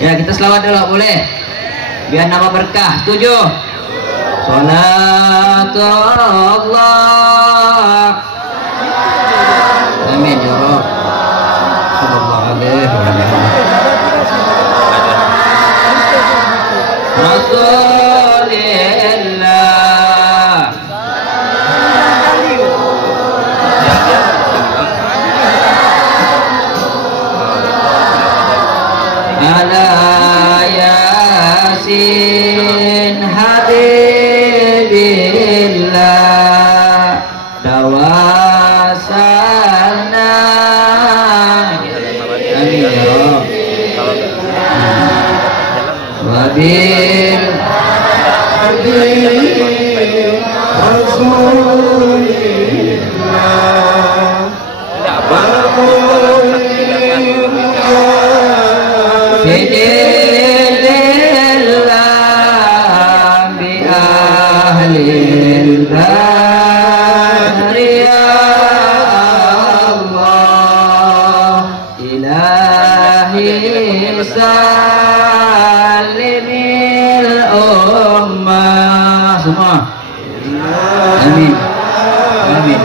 Ya, kita selawat dulu, boleh? Biar nama berkah. Setuju? Salatullah. Amin ya Rabb. Sallallahu alaihi wa sallam. Rasulillah. Ala yasin habibillah dawasana. Amin ya Rabb. Wabil Bidillah bi ahlil badr ya Allah ilahi salimil ummah semua. Amin. Amin.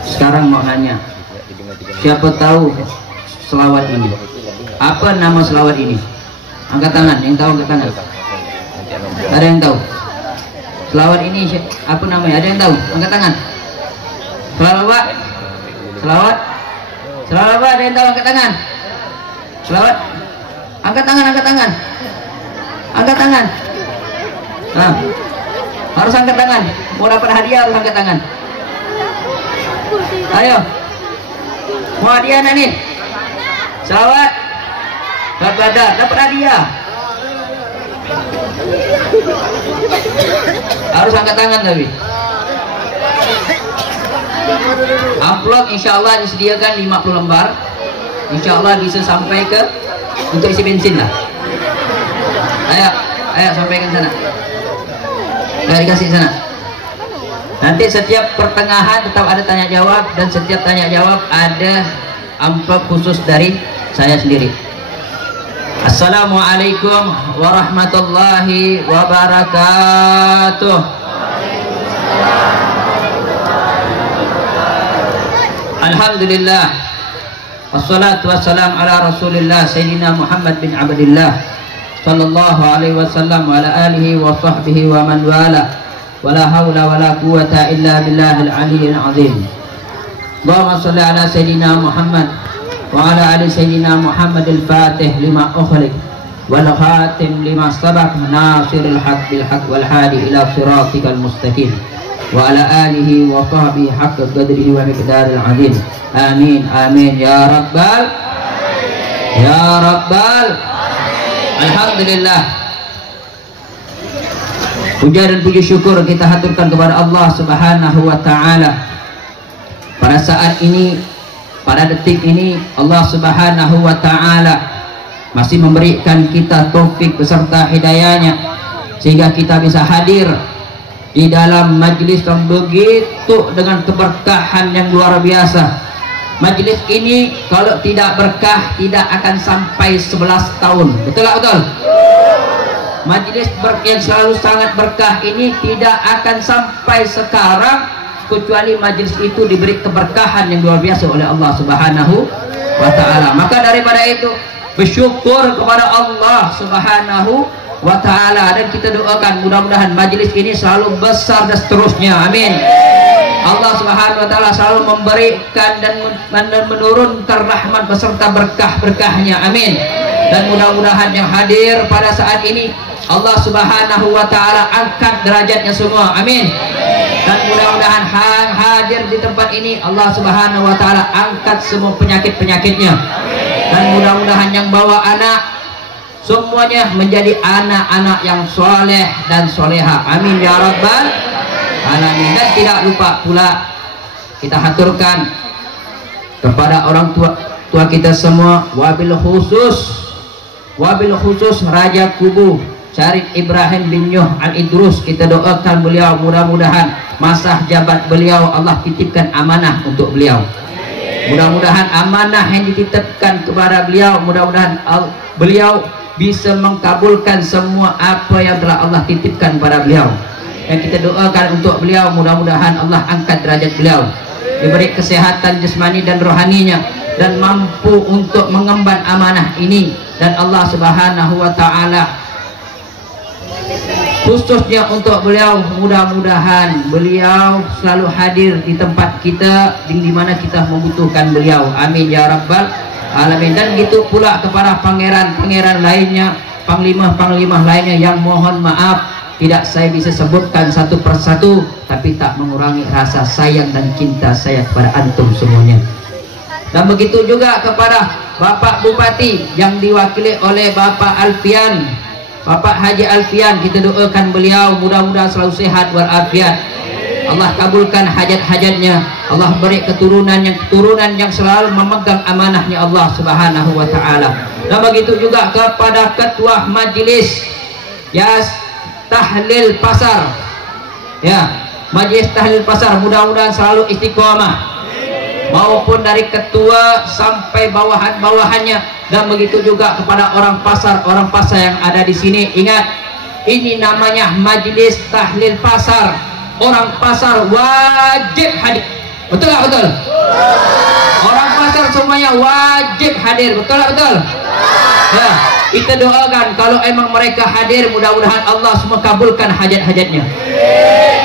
Sekarang mau nanya, siapa tahu selawat ini? Apa nama selawat ini? Angkat tangan, yang tahu angkat tangan. Ada yang tahu? Selawat ini apa namanya? Ada yang tahu? Angkat tangan. Selawat, selawat, selawat. Ada yang tahu? Angkat tangan. Selawat, angkat tangan, angkat tangan, angkat tangan. Nah, harus angkat tangan. Mau dapat hadiah harus angkat tangan. Ayo, mau hadiah nih? Selawat, dapat hadiah. Harus angkat tangan tapi. Amplop insya Allah disediakan 50 lembar. Insya Allah bisa sampai ke untuk isi bensin lah. Ayo sampaikan sana. Nggak dikasih sana. Nanti setiap pertengahan tetap ada tanya jawab, dan setiap tanya jawab ada amplop khusus dari saya sendiri. Assalamualaikum warahmatullahi wabarakatuh. Alhamdulillah, wassalatu wassalam ala rasulillah Sayyidina Muhammad bin Abdillah sallallahu alaihi wasallam wa ala alihi wa sahbihi wa man wala. Wala hawla wala quwwata illa billahil aliyyil azim. Allahumma shalli ala sayyidina Muhammad wa ala ali sayyidina Muhammadil fatih lima ukhliq wal khatim lima sabaq nasiril haq bil haq wal hadi ila siratikal mustaqim wa ala alihi wa sahbihi haqqa qadrihi wa miqdaril azim. Amin amin ya rabbal ya rabbal. Alhamdulillah, puja dan puji syukur kita haturkan kepada Allah Subhanahu wa ta'ala. Pada saat ini, pada detik ini, Allah Subhanahu wa ta'ala masih memberikan kita taufik beserta hidayahnya, sehingga kita bisa hadir di dalam majlis yang begitu dengan keberkahan yang luar biasa. Majlis ini kalau tidak berkah tidak akan sampai 11 tahun. Betul tak betul? Majlis yang selalu sangat berkah ini tidak akan sampai sekarang kecuali majlis itu diberi keberkahan yang luar biasa oleh Allah Subhanahu wa ta'ala. Maka daripada itu bersyukur kepada Allah Subhanahu wa ta'ala, dan kita doakan mudah-mudahan majelis ini selalu besar dan seterusnya, amin. Allah Subhanahu wa ta'ala selalu memberikan dan menurunkan rahmat beserta berkah-berkahnya, amin. Dan mudah-mudahan yang hadir pada saat ini Allah Subhanahu wa ta'ala angkat derajatnya semua, amin. Dan mudah-mudahan hadir di tempat ini Allah Subhanahu wa ta'ala angkat semua penyakit-penyakitnya. Dan mudah-mudahan yang bawa anak semuanya menjadi anak-anak yang soleh dan soleha, amin ya rabbal alamin. Dan tidak lupa pula kita haturkan kepada orang tua kita semua, wabil khusus Raja Kubu Syarif Ibrahim bin Nuh Al-Idrus, kita doakan beliau mudah-mudahan masa jabat beliau Allah titipkan amanah untuk beliau. Mudah-mudahan amanah yang dititipkan kepada beliau, mudah-mudahan beliau bisa mengkabulkan semua apa yang telah Allah titipkan pada beliau. Yang kita doakan untuk beliau, mudah-mudahan Allah angkat derajat beliau, diberi kesehatan jasmani dan rohaninya, dan mampu untuk mengemban amanah ini. Dan Allah Subhanahu wa ta'ala khususnya untuk beliau, mudah-mudahan beliau selalu hadir di tempat kita di mana kita membutuhkan beliau, amin ya rabbal alamin. Dan gitu pula kepada pangeran-pangeran lainnya, panglima-panglima lainnya yang mohon maaf tidak saya bisa sebutkan satu persatu, tapi tak mengurangi rasa sayang dan cinta saya kepada antum semuanya. Dan begitu juga kepada Bapak Bupati yang diwakili oleh Bapak Alfian, Bapak Haji Alfian, kita doakan beliau mudah-mudahan selalu sehat walafiat. Allah kabulkan hajat-hajatnya, Allah beri keturunan yang selalu memegang amanahnya Allah Subhanahu wa ta'ala. Dan begitu juga kepada Ketua Majelis Tahlil Pasar, ya, Majelis Tahlil Pasar, mudah-mudahan selalu istiqomah, maupun dari ketua sampai bawahan-bawahannya. Dan begitu juga kepada orang pasar yang ada di sini. Ingat, ini namanya Majelis Tahlil Pasar. Orang pasar wajib hadir, betul nggak betul? Orang pasar semuanya wajib hadir, betul nggak betul? Ya, kita doakan kalau emang mereka hadir, mudah-mudahan Allah semua kabulkan hajat-hajatnya.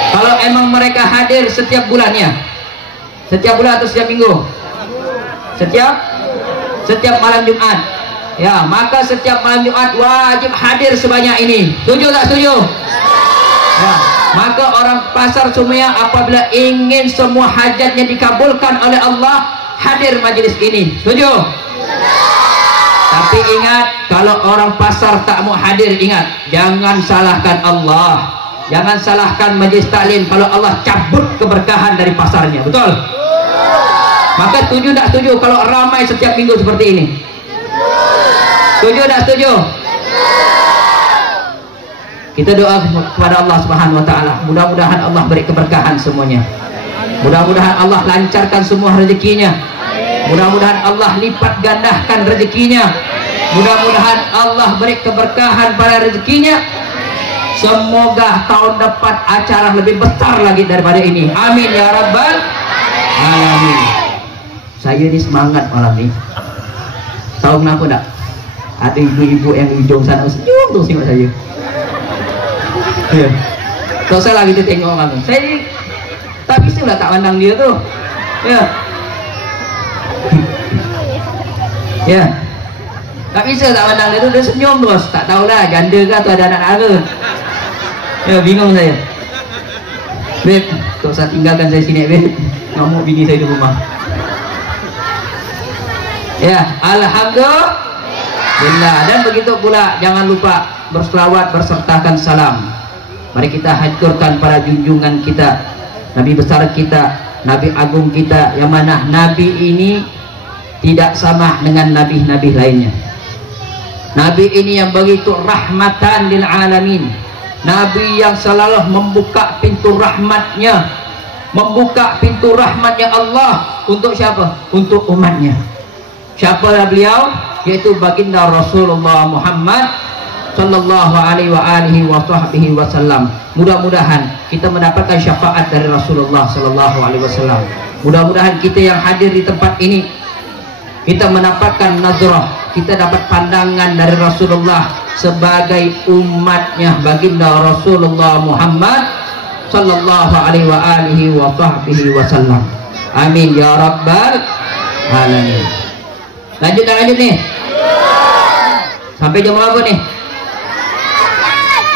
Kalau emang mereka hadir setiap bulannya, setiap bulan atau setiap minggu, setiap malam Jumat, ya, maka setiap malam Jumat wajib hadir sebanyak ini. Setuju tak setuju? Ya, maka orang pasar semuanya apabila ingin semua hajatnya dikabulkan oleh Allah, hadir majelis ini. Setuju? Tapi ingat, kalau orang pasar tak mau hadir, ingat, jangan salahkan Allah, jangan salahkan majelis taklim kalau Allah cabut keberkahan dari pasarnya, betul? Maka setuju tak setuju kalau ramai setiap minggu seperti ini? Setuju tak setuju? Kita doa kepada Allah Subhanahu wa ta'ala, mudah-mudahan Allah beri keberkahan semuanya, mudah-mudahan Allah lancarkan semua rezekinya, mudah-mudahan Allah lipat gandakan rezekinya, mudah-mudahan Allah beri keberkahan pada rezekinya. Semoga tahun depan acara lebih besar lagi daripada ini, amin ya rabbal alamin. Saya ini semangat malam ini. Tahu kenapa enggak? Ada ibu-ibu yang di ujung sana senyum terus tengok saya. Ya. Kalau saya lagi tengok orang, saya tak bisa lah tak pandang dia tuh. Ya. Ya. Tak bisa tak pandang dia tuh, dia senyum terus. Tak tahulah janda ke atau ada anak dara. Ya, bingung saya. Beb, tak usah tinggalkan saya sini, Beb. Ngamuk bini saya di rumah. Ya, alhamdulillah. Dan begitu pula jangan lupa berselawat bersertakan salam. Mari kita hancurkan para junjungan kita, Nabi besar kita, Nabi agung kita, yang mana Nabi ini tidak sama dengan nabi-nabi lainnya. Nabi ini yang begitu rahmatan lil alamin, Nabi yang selalu membuka pintu rahmatnya, membuka pintu rahmatnya Allah untuk siapa? Untuk umatnya. Siapa beliau? Yaitu baginda Rasulullah Muhammad sallallahu alaihi wasallam. Mudah-mudahan kita mendapatkan syafaat dari Rasulullah sallallahu alaihi wasallam. Mudah-mudahan kita yang hadir di tempat ini kita mendapatkan nazrah, kita dapat pandangan dari Rasulullah sebagai umatnya baginda Rasulullah Muhammad sallallahu alaihi wa alihi wa sahbihi wasallam. Amin ya rabbal alamin. Lanjut nih. Sampai jam berapa nih?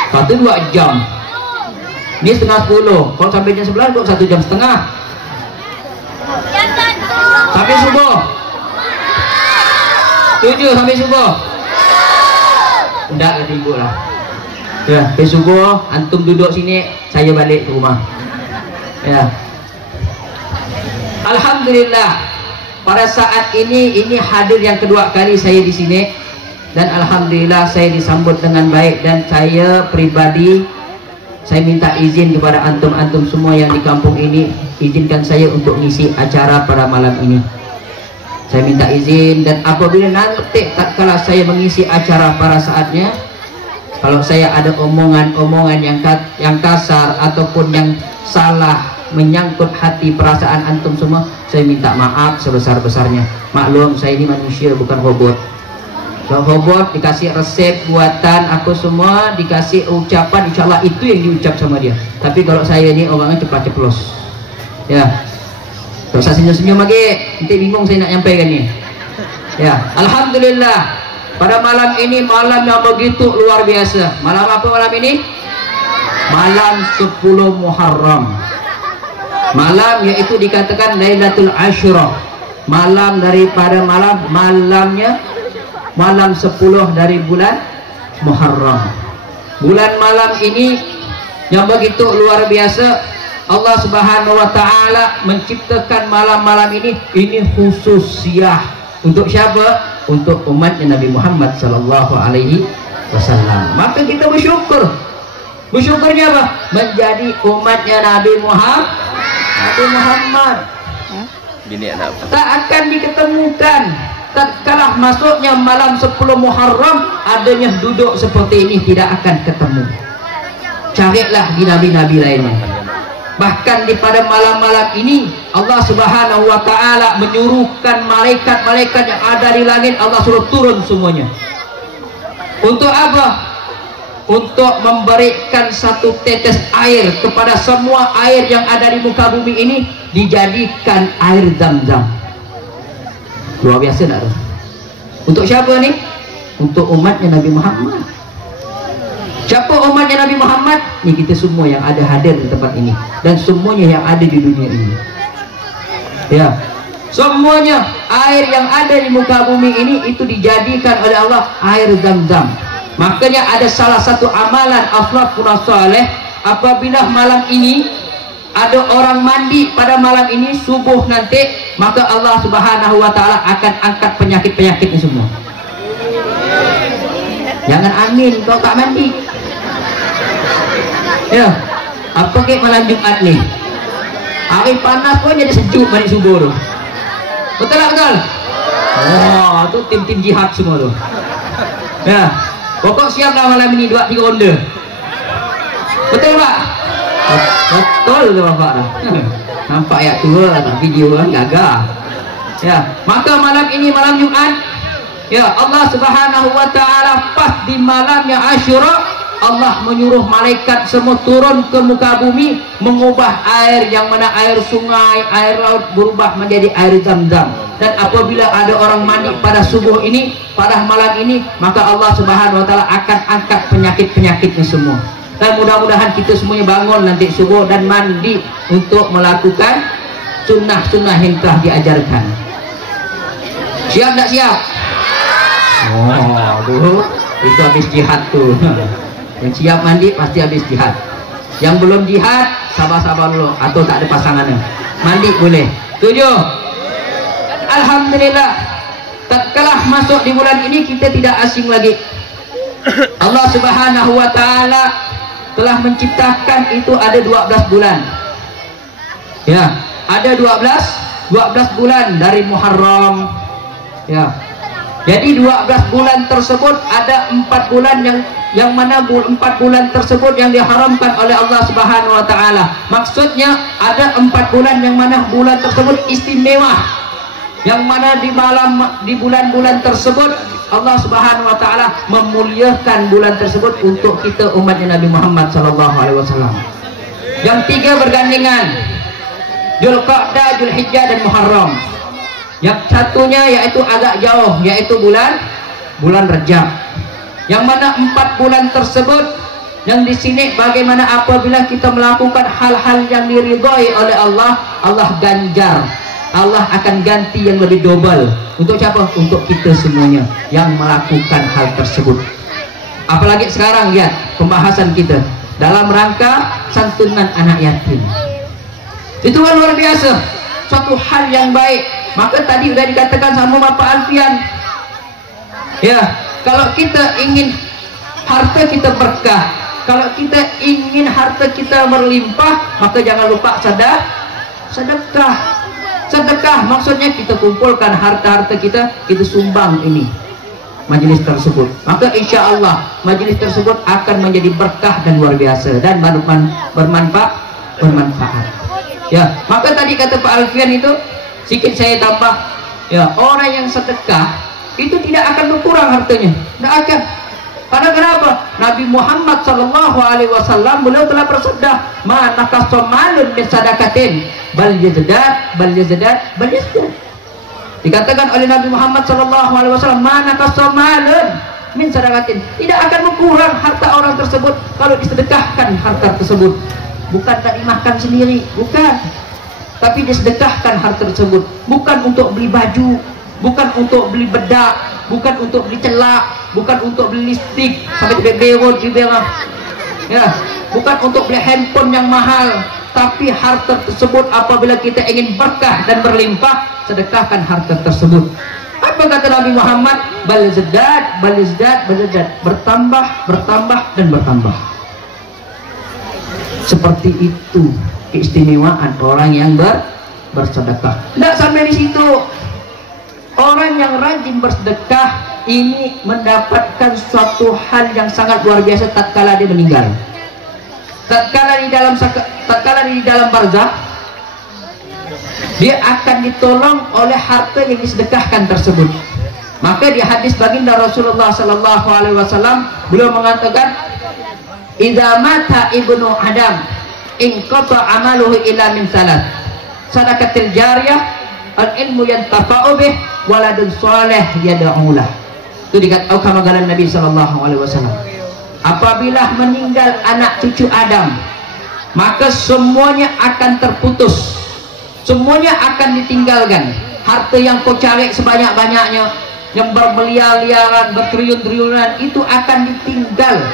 1-2 jam. Ini setengah 10. Kalau sampai jam 11 kok 1 jam setengah. Sampai subuh. 7 sampai subuh. Enggak lah ibu lah. Ya, sampai subuh antum duduk sini, saya balik ke rumah. Ya. Alhamdulillah. Pada saat ini hadir yang kedua kali saya di sini. Dan alhamdulillah saya disambut dengan baik, dan saya pribadi saya minta izin kepada antum-antum semua yang di kampung ini, izinkan saya untuk ngisi acara pada malam ini. Saya minta izin, dan apabila nanti tatkala saya mengisi acara pada saatnya, kalau saya ada omongan-omongan yang kasar ataupun yang salah menyangkut hati perasaan antum semua, saya minta maaf sebesar-besarnya. Maklum saya ini manusia bukan robot. Kalau robot dikasih resep buatan aku semua, dikasih ucapan, insya Allah itu yang diucap sama dia. Tapi kalau saya ini orangnya cepat ceplos. Ya, kalau saya senyum-senyum lagi, nanti bingung saya nak nyampaikan nih. Ya, alhamdulillah pada malam ini malam yang begitu luar biasa. Malam apa malam ini? Malam 10 Muharram. Malam yaitu dikatakan Lailatul Asyura. Malam daripada malamnya malam 10 dari bulan Muharram. Bulan malam ini yang begitu luar biasa. Allah Subhanahu wa taala menciptakan malam-malam ini khususiyah untuk siapa? Untuk umatnya Nabi Muhammad sallallahu alaihi wasallam. Maka kita bersyukur. Bersyukurnya apa? Menjadi umatnya Nabi Muhammad. Tak akan diketemukan tatkala masuknya malam 10 Muharram adanya duduk seperti ini, tidak akan ketemu. Carilah di nabi-nabi lainnya. Bahkan di pada malam-malam ini Allah Subhanahu wa taala menyuruhkan malaikat-malaikat yang ada di langit, Allah suruh turun semuanya. Untuk apa? Untuk memberikan satu tetes air kepada semua air yang ada di muka bumi ini, dijadikan air Zam-Zam. Luar biasa tak? Untuk siapa nih? Untuk umatnya Nabi Muhammad. Siapa umatnya Nabi Muhammad? Ini kita semua yang ada hadir di tempat ini, dan semuanya yang ada di dunia ini. Ya, semuanya air yang ada di muka bumi ini itu dijadikan oleh Allah air Zam-Zam. Makanya ada salah satu amalan aflafun saleh, apabila malam ini ada orang mandi pada malam ini subuh nanti, maka Allah Subhanahu wa taala akan angkat penyakit-penyakitnya semua. Jangan amin kalau tak mandi. Ya, apa ke malam Jumat nih? Hari panas pun jadi sejuk mandi subuh tuh. Betul tak betul? Oh, itu tim-tim jihad semua tuh. Ya. Pokok siap dah malam ini 2-3 ronde. Betul Pak? Betul tu Bapak dah. Nampak ya tua lah, video kan gagah. Ya, maka malam ini malam Jumat, ya Allah Subhanahu wa taala pas di malamnya Asyura, Allah menyuruh malaikat semua turun ke muka bumi, mengubah air yang mana air sungai, air laut berubah menjadi air Zam-Zam. Dan apabila ada orang mandi pada subuh ini, pada malam ini, maka Allah Subhanahu wa taala akan angkat penyakit-penyakitnya semua. Dan mudah-mudahan kita semuanya bangun nanti subuh dan mandi untuk melakukan sunnah-sunnah yang telah diajarkan. Siap tak siap? Oh, tuh itu habis jihad tuh. Yang siap mandi pasti habis jihad. Yang belum jihad sabar-sabar dulu atau tak ada pasangannya. Mandi boleh. Tujuh. Alhamdulillah, tatkala masuk di bulan ini kita tidak asing lagi. Allah Subhanahu wa taala telah menciptakan itu ada 12 bulan. Ya, ada 12 bulan dari Muharram. Ya. Jadi 12 bulan tersebut ada 4 bulan yang mana 4 bulan tersebut yang diharamkan oleh Allah Subhanahu wa taala. Maksudnya ada 4 bulan yang mana bulan tersebut istimewa, yang mana di bulan-bulan tersebut Allah Subhanahu wa taala memuliakan bulan tersebut untuk kita umatnya Nabi Muhammad sallallahu alaihi wasallam. Yang tiga bergandengan, Dzulqa'dah, Dzulhijjah dan Muharram. Yang satunya yaitu agak jauh, yaitu bulan Rajab. Yang mana 4 bulan tersebut yang di sini bagaimana apabila kita melakukan hal-hal yang diridhoi oleh Allah, Allah ganjar. Allah akan ganti yang lebih double. Untuk siapa? Untuk kita semuanya yang melakukan hal tersebut. Apalagi sekarang lihat pembahasan kita dalam rangka santunan anak yatim. Itu kan luar biasa, suatu hal yang baik. Maka tadi sudah dikatakan sama Bapak Alfian, ya, kalau kita ingin harta kita berkah, kalau kita ingin harta kita berlimpah, maka jangan lupa sedekah. Sedekah maksudnya kita kumpulkan harta-harta kita sumbang ini majelis tersebut. Maka insya Allah majelis tersebut akan menjadi berkah dan luar biasa dan bermanfaat. Ya, maka tadi kata Pak Alfian itu sedikit saya tambah, ya, orang yang sedekah itu tidak akan berkurang hartanya, tidak akan. Karena kenapa? Nabi Muhammad sallallahu alaihi wasallam beliau telah bersabda, "Ma naqasa malun min sadaqatin bal yazdat." Dikatakan oleh Nabi Muhammad sallallahu alaihi wasallam, "Ma naqasa malun min sadaqatin." Tidak akan berkurang harta orang tersebut kalau disedekahkan harta tersebut. Bukan tak dimakan sendiri, bukan. Tapi disedekahkan harta tersebut, bukan untuk beli baju, bukan untuk beli bedak, bukan untuk beli celak, bukan untuk beli lipstik sampai berberot juga, ya, bukan untuk beli handphone yang mahal. Tapi harta tersebut apabila kita ingin berkah dan berlimpah, sedekahkan harta tersebut. Apa kata Nabi Muhammad? Balzadat, bertambah dan bertambah. Seperti itu keistimewaan orang yang bersedekah. Tidak sampai di situ. Orang yang rajin bersedekah ini mendapatkan suatu hal yang sangat luar biasa tatkala dia meninggal. Tatkala di dalam barzakh, dia akan ditolong oleh harta yang disedekahkan tersebut. Maka di hadis baginda Rasulullah sallallahu alaihi wasallam beliau mengatakan, "Idza mata ibnu Adam inqata amaluhu illa min salat. Sadaqatil jariyah, al-ilmu yantafa'u bih, waladun salih yad'ulah." Itu dikatakan Nabi sallallahu alaihi wasallam. Apabila meninggal anak cucu Adam, maka semuanya akan terputus, semuanya akan ditinggalkan. Harta yang kau cari sebanyak-banyaknya, yang bermiliar-miliaran, bertriliun-triliunan, itu akan ditinggal.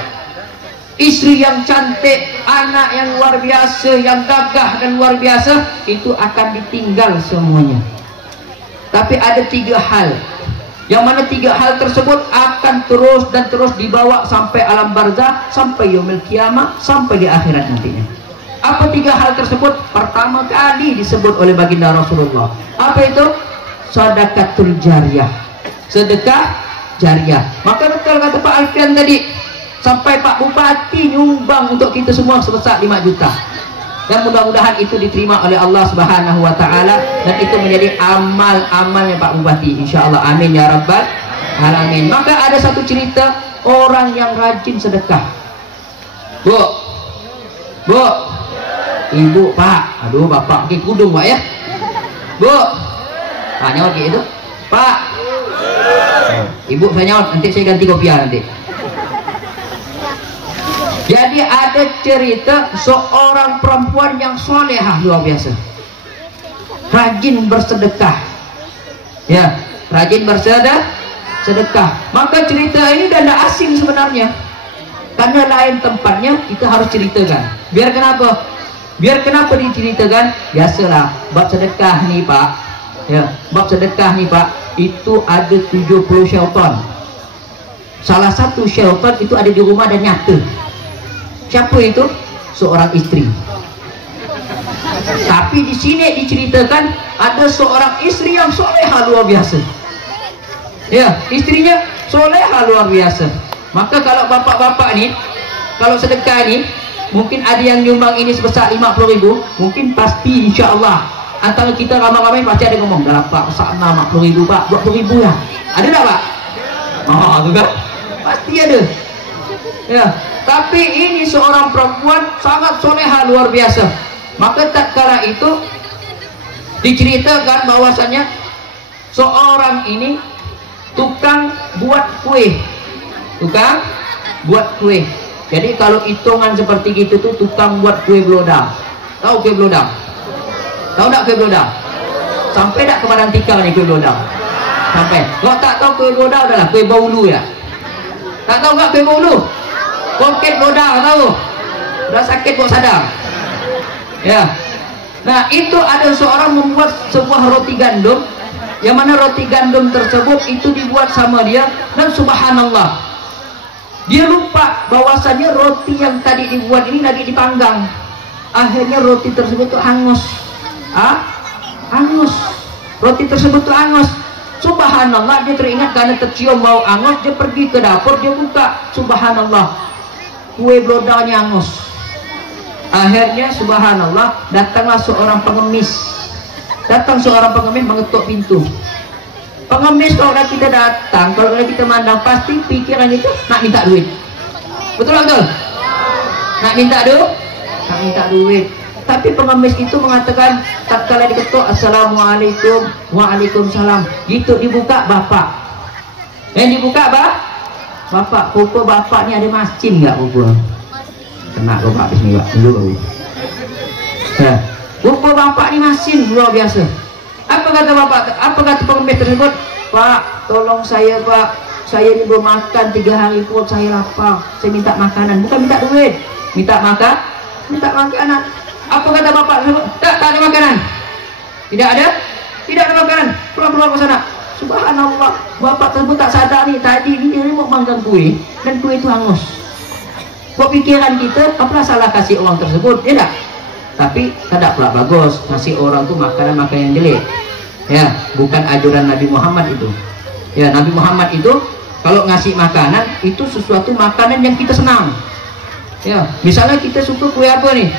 Istri yang cantik, anak yang luar biasa, yang gagah dan luar biasa, itu akan ditinggal semuanya. Tapi ada 3 hal, yang mana 3 hal tersebut akan terus dan terus dibawa sampai alam barzakh, sampai yaumil kiamah, sampai di akhirat nantinya. Apa 3 hal tersebut? Pertama kali disebut oleh baginda Rasulullah. Apa itu? Sedekatul jariyah, sedekah jariyah. Maka betul kata Pak Alfian tadi, sampai Pak Bupati nyumbang untuk kita semua sebesar 5 juta. Dan mudah-mudahan itu diterima oleh Allah Subhanahu wa taala dan itu menjadi amal-amalnya Pak Bupati, insyaallah. Amin ya rabbal alamin. Maka ada satu cerita orang yang rajin sedekah. Bu, ibu, Pak, aduh bapak pakai kudung Pak ya. Bu, Pak nyaut gitu. Pak, ibu saya nyaut, nanti saya ganti kopiah nanti. Jadi ada cerita seorang perempuan yang solehah luar biasa, rajin bersedekah, ya, rajin bersedekah. Maka cerita ini tidak asing sebenarnya, karena lain tempatnya kita harus ceritakan. Biar kenapa diceritakan? Biasalah bab sedekah nih Pak, ya, bab sedekah nih Pak, itu ada 70 syaitan. Salah satu syaitan itu ada di rumah dan nyata. Siapa itu? Seorang istri. Tapi di sini diceritakan ada seorang istri yang solehah luar biasa. Ya, istrinya solehah luar biasa. Maka kalau bapak-bapak nih, kalau sedekah nih, mungkin ada yang nyumbang ini sebesar 50.000, mungkin pasti insya Allah antara kita ramai-ramai pasti ada ngomong, dalam Pak sana 50.000 Pak, 20.000 ya. Ada tak Pak? Itu kan pasti ada ya. Tapi ini seorang perempuan sangat soleha luar biasa. Maka tak kala itu diceritakan bahwasannya seorang ini tukang buat kue, tukang buat kue. Jadi kalau hitungan seperti gitu tuh tukang buat kue bloda. Tahu kue bloda? Tahu tak kue bloda? Sampai tak ke Badan Tikar nih kue bloda? Sampai. Kalau tak tahu kue bloda adalah kue baulu ya. Tak tahu nggak kue baulu? Koket bloda tahu? Udah sakit kok sadar. Ya. Nah itu ada seorang membuat sebuah roti gandum, yang mana roti gandum tersebut itu dibuat sama dia, dan subhanallah dia lupa bahwasanya roti yang tadi dibuat ini lagi dipanggang. Akhirnya roti tersebut tuh hangus. Hangus. Roti tersebut tuh hangus. Subhanallah, dia teringat karena tercium bau hangus, dia pergi ke dapur, dia buka, subhanallah, kue blodanya hangus. Akhirnya subhanallah datanglah seorang pengemis. Datang seorang pengemis mengetuk pintu. Pengemis kalau kita datang, kalau kita mandang, pasti pikiran itu nak minta duit. Betul betul? Nak minta duit? Nak minta duit. Tapi pengemis itu mengatakan tak kala diketuk, assalamualaikum, waalaikumsalam. Gitu dibuka bapak. Yang dibuka bapak. Pukul bapak ni ada mesin nggak pukul? Kena bapak habis ni pak dulu. Pukul bapak ni mesin luar biasa. Apa kata bapak? Apa kata pengemis tersebut? Pak, tolong saya pak. Saya ni belum makan 3 hari pun, saya lapar. Saya minta makanan, bukan minta duit. Minta makanan. Apa kata bapak tersebut? Tak ada makanan. Tidak ada makanan. Pulang ke sana. Subhanallah, bapak tersebut tak sadar nih, tadi dia mau manggang kue dan kue itu hangus. Kok pikiran kita, apalah salah kasih orang tersebut, ya tak? Tapi tidak pula bagus ngasih orang tuh makanan yang jelek. Ya, bukan ajaran Nabi Muhammad itu. Ya, Nabi Muhammad itu kalau ngasih makanan itu sesuatu makanan yang kita senang. Ya, misalnya kita suka kue apa nih?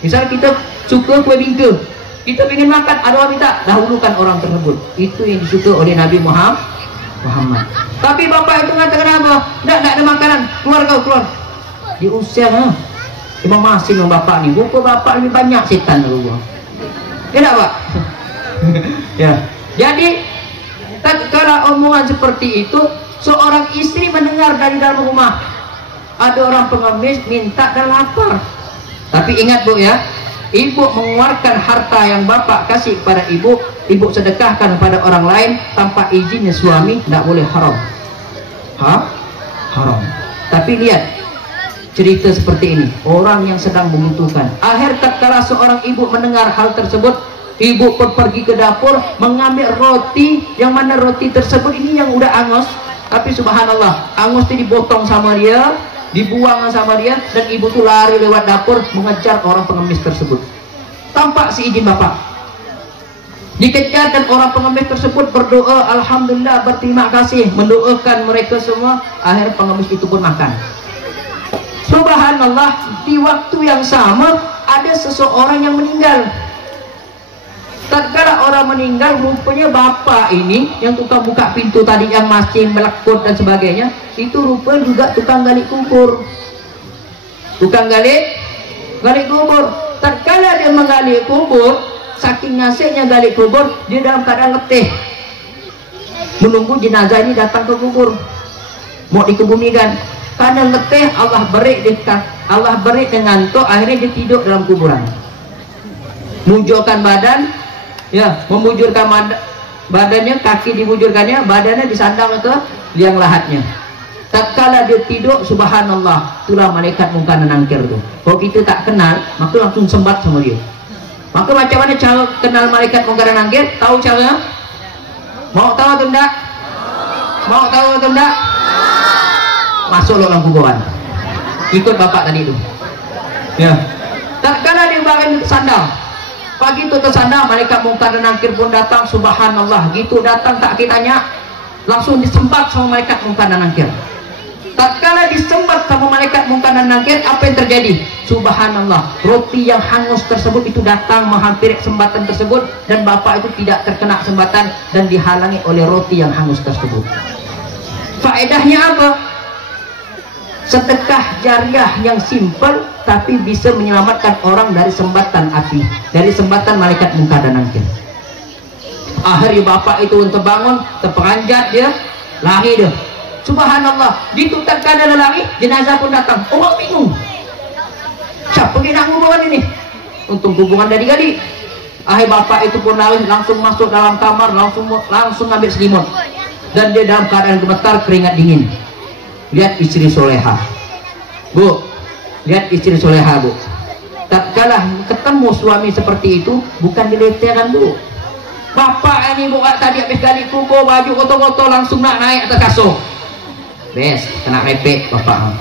Misalnya kita suka kue bingke, kita ingin makan, ada orang minta, dahulukan orang tersebut. Itu yang disuka oleh Nabi Muhammad. Tapi bapak itu mengatakan apa? Tidak ada makanan, keluar. Diusir, emang masih dengan bapak nih. Buku bapak lebih banyak setan dulu. Ya tak pak? Ya. Jadi tatkala omongan seperti itu, seorang istri mendengar dari dalam rumah ada orang pengemis minta dan lapar. Tapi ingat bu ya, ibu mengeluarkan harta yang bapak kasih kepada ibu sedekahkan kepada orang lain tanpa izinnya suami, tidak boleh, haram. Haram. Tapi lihat cerita seperti ini, orang yang sedang membutuhkan. Akhir tatkala seorang ibu mendengar hal tersebut, ibu pun pergi ke dapur mengambil roti, yang mana roti tersebut ini yang udah angus. Tapi subhanallah, angus itu dipotong sama dia, dibuang sama dia, dan ibu tuh lari lewat dapur mengejar orang pengemis tersebut tanpa seizin bapak. Dikejar dan orang pengemis tersebut berdoa, alhamdulillah, berterima kasih, mendoakan mereka semua. Akhir pengemis itu pun makan. Subhanallah, di waktu yang sama ada seseorang yang meninggal. Tatkala orang meninggal, rupanya bapak ini yang tukang buka pintu tadi, yang masih melekut dan sebagainya, itu rupanya juga tukang gali kubur. Tukang gali kubur. Tatkala dia menggali kubur, saking ngasihnya gali kubur, dia dalam keadaan letih, menunggu jenazah ini datang ke kubur, mau dikebumikan. Karena letih, Allah beri dengan ngantuk, akhirnya dia tidur dalam kuburan. Mujurkan badan, ya, membujurkan badannya, kaki dibujurkannya, badannya disandang ke liang lahatnya. Tatkala dia tidur, subhanallah, itulah malaikat munkar dan nakir tuh. Kalau kita tak kenal, maka langsung sembat sama dia. Maka macam mana cara kenal malaikat munkar dan nakir? Tahu cara? Mau tahu atau enggak? Mau tahu atau enggak? Masuk dalam kuburan, ikut bapak tadi itu. Ya, tatkala dia bangun tersandar, pagi itu tersandar, malaikat munkar dan nakir pun datang. Subhanallah, gitu datang tak kitanya, langsung disempat sama malaikat munkar dan nakir. Tatkala disempat sama malaikat munkar dan nakir, apa yang terjadi? Subhanallah, roti yang hangus tersebut itu datang menghampiri sembatan tersebut, dan bapak itu tidak terkena sembatan dan dihalangi oleh roti yang hangus tersebut. Faedahnya apa? Sedekah jariah yang simpel tapi bisa menyelamatkan orang dari sembatan api, dari sembatan malaikat munkar dan nakir. Akhirnya bapak itu untuk bangun, terperanjat dia, lari dia. Subhanallah, ditutupkan ada lari, jenazah pun datang. Orang bingung. Siapa yang nak hubungan ini? Untung hubungan dari gadis. Akhir bapak itu pun lari, langsung masuk dalam kamar, langsung ambil selimut. Dan dia dalam keadaan gemetar, keringat dingin. Lihat istri soleha, bu, lihat istri soleha, bu. Tak kalah ketemu suami seperti itu, bukan dileteran, bu. Bapak ini buat tadi habis gali kuku, baju kotor-kotor langsung nak naik atas kasur. Bes, kena repek bapak.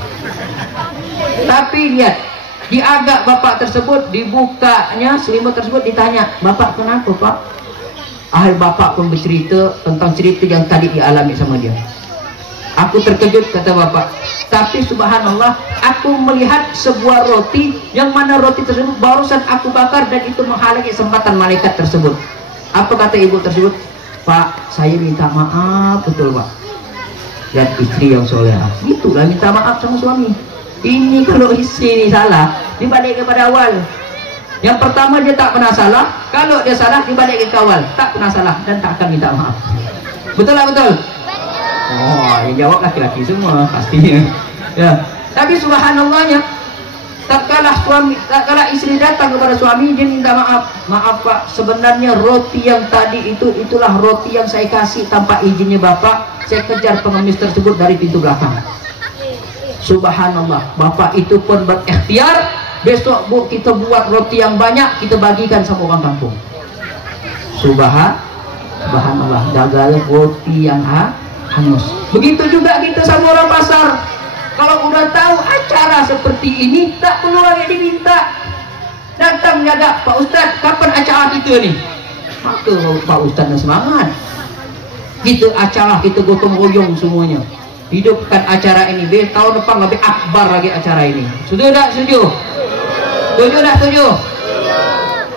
Tapi lihat, diagak bapak tersebut, dibukanya selimut tersebut, ditanya, bapak kenapa pak? Akhir bapak pun bercerita tentang cerita yang tadi dialami sama dia. Aku terkejut, kata bapak. Tapi subhanallah, aku melihat sebuah roti, yang mana roti tersebut barusan aku bakar dan itu menghalangi kesempatan malaikat tersebut. Apa kata ibu tersebut? Pak, saya minta maaf, betul pak. Dan istri yang soleha, itulah minta maaf sama suami. Ini kalau istri ini salah, dibalik kepada awal. Yang pertama dia tak pernah salah, kalau dia salah dibalik ke awal, tak pernah salah dan tak akan minta maaf. Betul lah betul? Oh, yang jawab laki-laki semua pastinya. Ya, tapi subhanallahnya, tak kalah istri datang kepada suami, dia minta maaf. Maaf pak, sebenarnya roti yang tadi itulah roti yang saya kasih tanpa izinnya bapak. Saya kejar pengemis tersebut dari pintu belakang. Subhanallah, bapak itu pun berikhtiar. Besok bu, kita buat roti yang banyak, kita bagikan sama orang kampung. Subhanallah, gagal roti yang hangus. Begitu juga kita sama orang pasar. Kalau udah tahu acara seperti ini, tak perlu lagi diminta. Datang jaga, Pak Ustadz, kapan acara kita nih? Maka Pak Ustadz semangat. Gitu acara kita gotong royong semuanya. Hidupkan acara ini. Tahun depan lebih akbar lagi acara ini. Setuju tak? Setuju? Setuju tak? Setuju?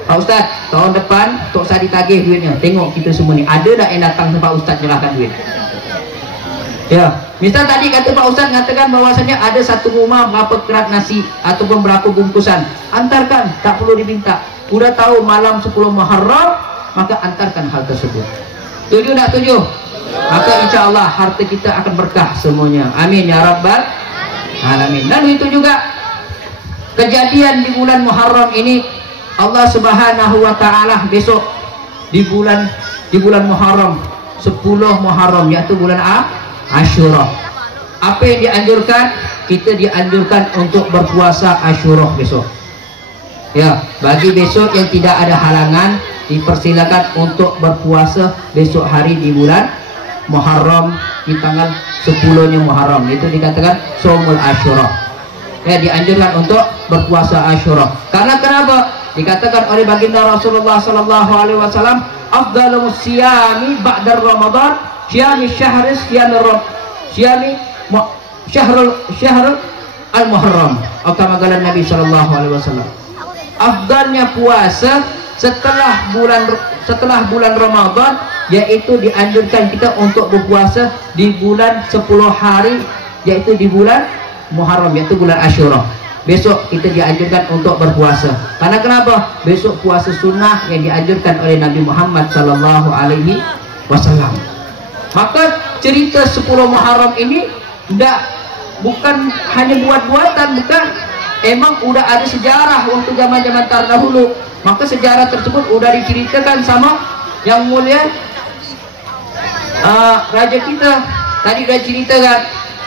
Pak Ustadz, tahun depan untuk saya ditagih duitnya. Tengok kita semua ni, ada tak yang datang ke Pak Ustadz nyerahkan duit? Ya, misal tadi kata Pak Ustadz mengatakan bahwasanya ada satu rumah berapa kerat nasi ataupun berapa bungkusan, antarkan, tak perlu diminta. Udah tahu malam 10 Muharram, maka antarkan hal tersebut. Setuju tak? Setuju? Maka insya Allah harta kita akan berkah semuanya. Amin ya rabbal alamin. Dan itu juga kejadian di bulan Muharram ini, Allah Subhanahu wa taala besok di bulan Muharram 10 Muharram, yaitu bulan Asyura. Apa yang dianjurkan? Kita dianjurkan untuk berpuasa Asyura besok. Ya, bagi besok yang tidak ada halangan, dipersilakan untuk berpuasa besok hari di bulan Muharram, di tanggal 10-nya Muharram. Itu dikatakan Shaumul Asyura. Ya, dianjurkan untuk berpuasa Asyura. Karena kenapa? Dikatakan oleh baginda Rasulullah sallallahu alaihi wasallam, afdalus siyami ba'da Ramadan siyami syahrul syahrul al-Muharram. Atau kata Nabi sallallahu alaihi wasallam, afdalnya puasa setelah bulan Ramadan, yaitu dianjurkan kita untuk berpuasa di bulan 10 hari, yaitu di bulan Muharram, yaitu bulan Asyura. Besok kita dianjurkan untuk berpuasa. Karena kenapa? Besok puasa sunnah yang dianjurkan oleh Nabi Muhammad sallallahu alaihi wasallam. Maka cerita 10 Muharram ini bukan hanya buat-buatan, bukan. Emang udah ada sejarah waktu zaman-zaman terdahulu. Maka sejarah tersebut udah diceritakan sama yang mulia raja kita. Tadi udah ceritakan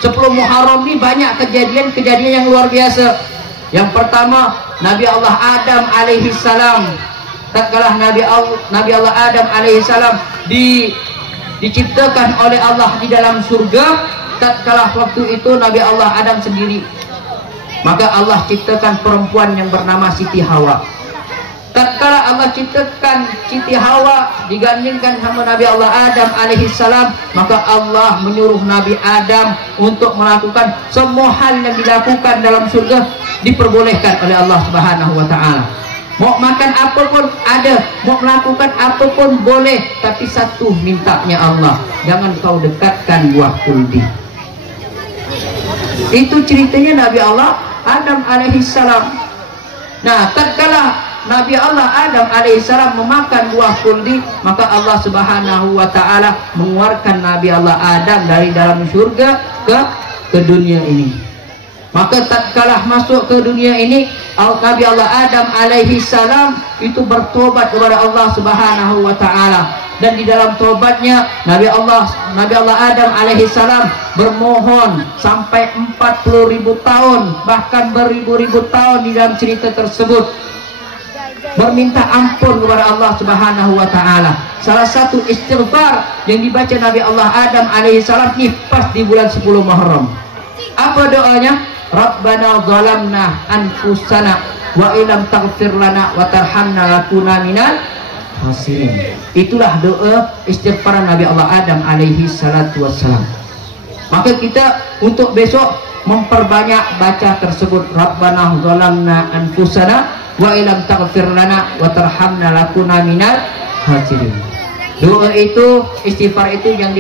10 Muharram ini banyak kejadian yang luar biasa. Yang pertama, Nabi Allah Adam alaihi salam. Tatkala Nabi Allah Adam alaihi salam diciptakan oleh Allah di dalam surga, tatkala waktu itu Nabi Allah Adam sendiri. Maka Allah ciptakan perempuan yang bernama Siti Hawa. Tatkala Allah ciptakan Siti Hawa digandingkan sama Nabi Allah Adam alaihi salam, maka Allah menyuruh Nabi Adam untuk melakukan semua hal yang dilakukan dalam surga diperbolehkan oleh Allah Subhanahu wa taala. Mau makan apapun ada, mau melakukan apapun boleh, tapi satu mintanya Allah, jangan kau dekatkan buah kuldi. Itu ceritanya Nabi Allah Adam alaihissalam. Nah, tatkala Nabi Allah Adam alaihissalam memakan buah kuldi, maka Allah subhanahu wa ta'ala mengeluarkan Nabi Allah Adam dari dalam surga ke dunia ini. Maka tatkala masuk ke dunia ini, Nabi Allah Adam alaihissalam itu bertobat kepada Allah subhanahu wa ta'ala. Dan di dalam tobatnya Nabi Allah Adam alaihissalam bermohon sampai 40.000 tahun, bahkan beribu-ribu tahun di dalam cerita tersebut, berminta ampun kepada Allah subhanahu wa ta'ala. Salah satu istighfar yang dibaca Nabi Allah Adam alaihissalam ini pas di bulan 10 Muharram. Apa doanya? Rabbana zalamna anfusana wa ilam taghfir lana wa tarhamna lakuna minal khasirin. Itulah doa istighfar Nabi Allah Adam alaihi salatu wassalam. Maka kita untuk besok memperbanyak baca tersebut, Rabbana zalamna anfusana wa ilam taghfir lana wa tarhamna lakuna minal khasirin. Doa itu, istighfar itu yang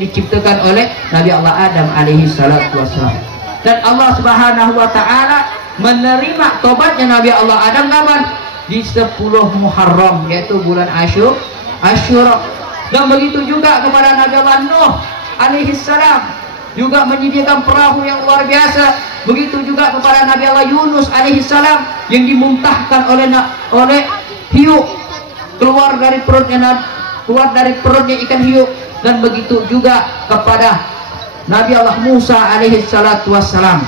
diciptakan oleh Nabi Allah Adam alaihi salatu wassalam. Dan Allah subhanahu wa ta'ala menerima tobatnya Nabi Allah Adam kapan? Di 10 Muharram, yaitu bulan Asyura. Dan begitu juga kepada Nabi Allah Nuh alaihi salam, juga menyediakan perahu yang luar biasa. Begitu juga kepada Nabi Allah Yunus alaihi salam yang dimuntahkan oleh hiu, keluar dari perutnya ikan hiu. Dan begitu juga kepada Nabi Allah Musa alaihi salatu wassalam.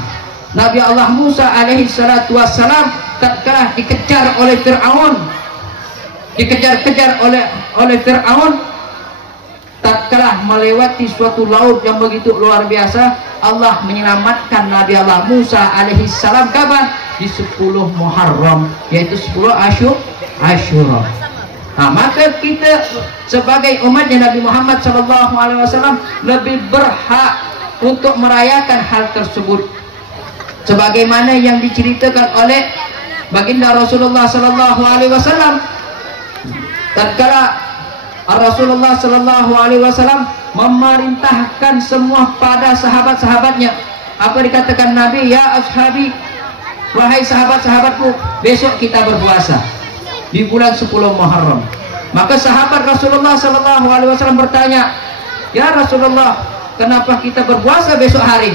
Nabi Allah Musa alaihi salatu wassalam tatkala dikejar oleh Fir'aun, dikejar-kejar oleh Fir'aun, tatkala melewati suatu laut yang begitu luar biasa, Allah menyelamatkan Nabi Allah Musa alaihi salam kapan? Di 10 Muharram, yaitu 10 Asyura. Nah, maka kita sebagai umatnya Nabi Muhammad SAW lebih berhak untuk merayakan hal tersebut, sebagaimana yang diceritakan oleh baginda Rasulullah SAW. Tatkala Rasulullah SAW memerintahkan semua pada sahabat-sahabatnya, apa dikatakan Nabi? Ya ashabi, wahai sahabat-sahabatku, besok kita berpuasa di bulan 10 Muharram. Maka sahabat Rasulullah SAW bertanya, ya Rasulullah, kenapa kita berpuasa besok hari?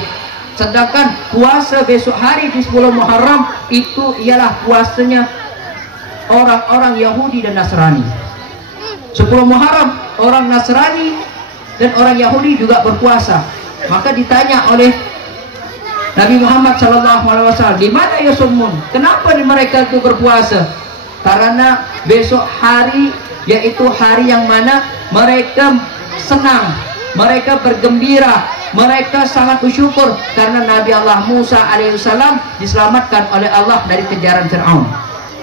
Sedangkan puasa besok hari di 10 Muharram itu ialah puasanya orang-orang Yahudi dan Nasrani. 10 Muharram orang Nasrani dan orang Yahudi juga berpuasa. Maka ditanya oleh Nabi Muhammad SAW, di mana yasumun? Kenapa mereka itu berpuasa? Karena besok hari yaitu hari yang mana mereka senang, mereka bergembira, mereka sangat bersyukur karena Nabi Allah Musa alaihissalam diselamatkan oleh Allah dari kejaran Fir'aun.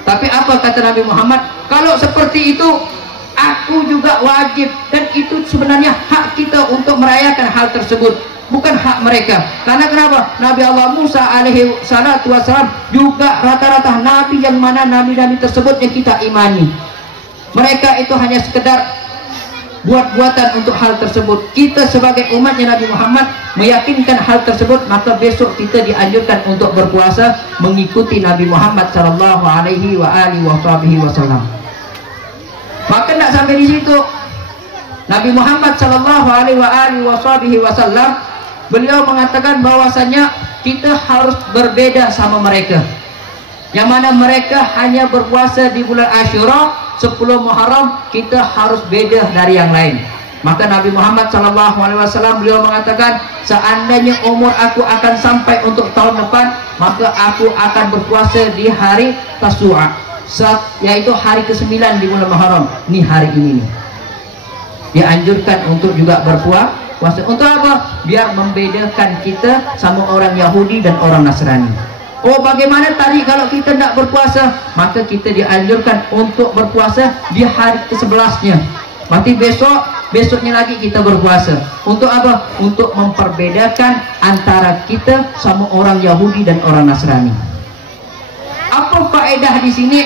Tapi apa kata Nabi Muhammad? Kalau seperti itu aku juga wajib, dan itu sebenarnya hak kita untuk merayakan hal tersebut, bukan hak mereka. Karena kenapa? Nabi Allah Musa alaihi salatu wassalam juga rata-rata nabi yang mana nabi-nabi tersebut yang kita imani, mereka itu hanya sekedar buat-buatan untuk hal tersebut. Kita sebagai umatnya Nabi Muhammad meyakinkan hal tersebut, maka besok kita dianjurkan untuk berpuasa mengikuti Nabi Muhammad sallallahu alaihi wasallam. Maka tidak sampai di situ. Nabi Muhammad sallallahu alaihi wasallam beliau mengatakan bahwasanya kita harus berbeda sama mereka, yang mana mereka hanya berpuasa di bulan Asyura 10 Muharram, kita harus beda dari yang lain. Maka Nabi Muhammad SAW beliau mengatakan, seandainya umur aku akan sampai untuk tahun depan, maka aku akan berpuasa di hari Tasu'a, yaitu hari ke-9 di bulan Muharram. Ini hari ini nih dianjurkan untuk juga berpuasa. Untuk apa? Biar membedakan kita sama orang Yahudi dan orang Nasrani. Oh, bagaimana tadi kalau kita tidak berpuasa? Maka kita dianjurkan untuk berpuasa di hari ke-11-nya. Nanti besoknya lagi kita berpuasa. Untuk apa? Untuk memperbedakan antara kita sama orang Yahudi dan orang Nasrani. Apa faedah di sini?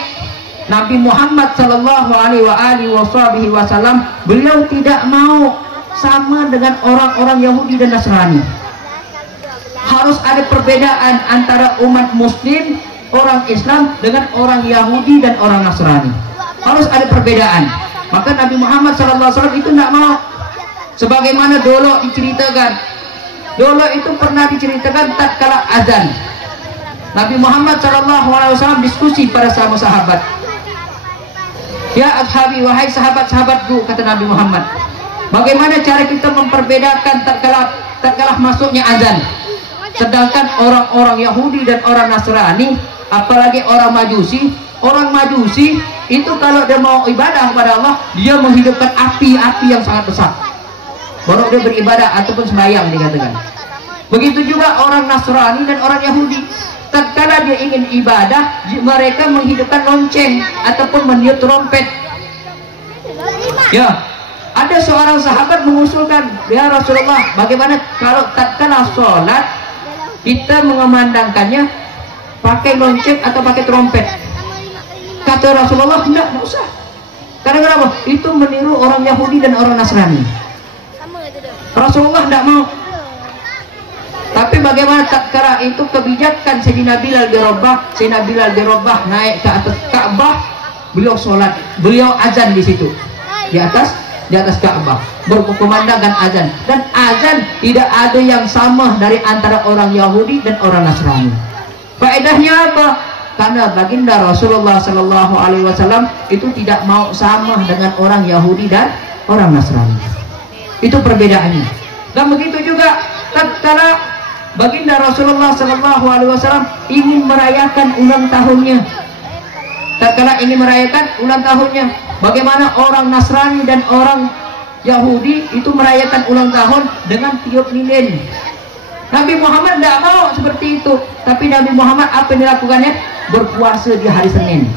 Nabi Muhammad sallallahu alaihi wasallam beliau tidak mau sama dengan orang-orang Yahudi dan Nasrani. harus ada perbedaan antara umat muslim, orang Islam dengan orang Yahudi dan orang Nasrani. Harus ada perbedaan. Maka Nabi Muhammad SAW itu tidak mau. Sebagaimana dulu diceritakan, dulu itu pernah diceritakan tatkala azan, Nabi Muhammad SAW diskusi pada sama sahabat. Ya ashabi, wahai sahabat-sahabatku, kata Nabi Muhammad, bagaimana cara kita memperbedakan tatkala masuknya azan, sedangkan orang-orang Yahudi dan orang Nasrani, apalagi orang Majusi itu kalau dia mau ibadah kepada Allah, dia menghidupkan api-api yang sangat besar baru dia beribadah ataupun sembahyang dikatakan. Begitu juga orang Nasrani dan orang Yahudi, tatkala dia ingin ibadah, mereka menghidupkan lonceng ataupun meniup trompet. Ya, ada seorang sahabat mengusulkan, ya Rasulullah, bagaimana kalau tatkala sholat kita mengumandangkannya pakai lonceng atau pakai trompet? Kata Rasulullah, tidak usah. Karena kenapa? Itu meniru orang Yahudi dan orang Nasrani. Rasulullah tidak mau. Tapi bagaimana tatkala itu kebijakan Sayyidina Bilal bin Rabah naik ke atas Ka'bah, beliau sholat, beliau azan di situ, di atas Ka'bah, berkumandangkan azan. Dan azan tidak ada yang sama dari antara orang Yahudi dan orang Nasrani. Faedahnya apa? Karena baginda Rasulullah SAW itu tidak mau sama dengan orang Yahudi dan orang Nasrani. Itu perbedaannya. Dan begitu juga tatkala baginda Rasulullah SAW ingin merayakan ulang tahunnya. Tatkala ingin merayakan ulang tahunnya, bagaimana orang Nasrani dan orang Yahudi itu merayakan ulang tahun dengan tiup lilin. Nabi Muhammad tidak mau seperti itu. Tapi Nabi Muhammad apa yang dilakukannya? Berpuasa di hari Senin.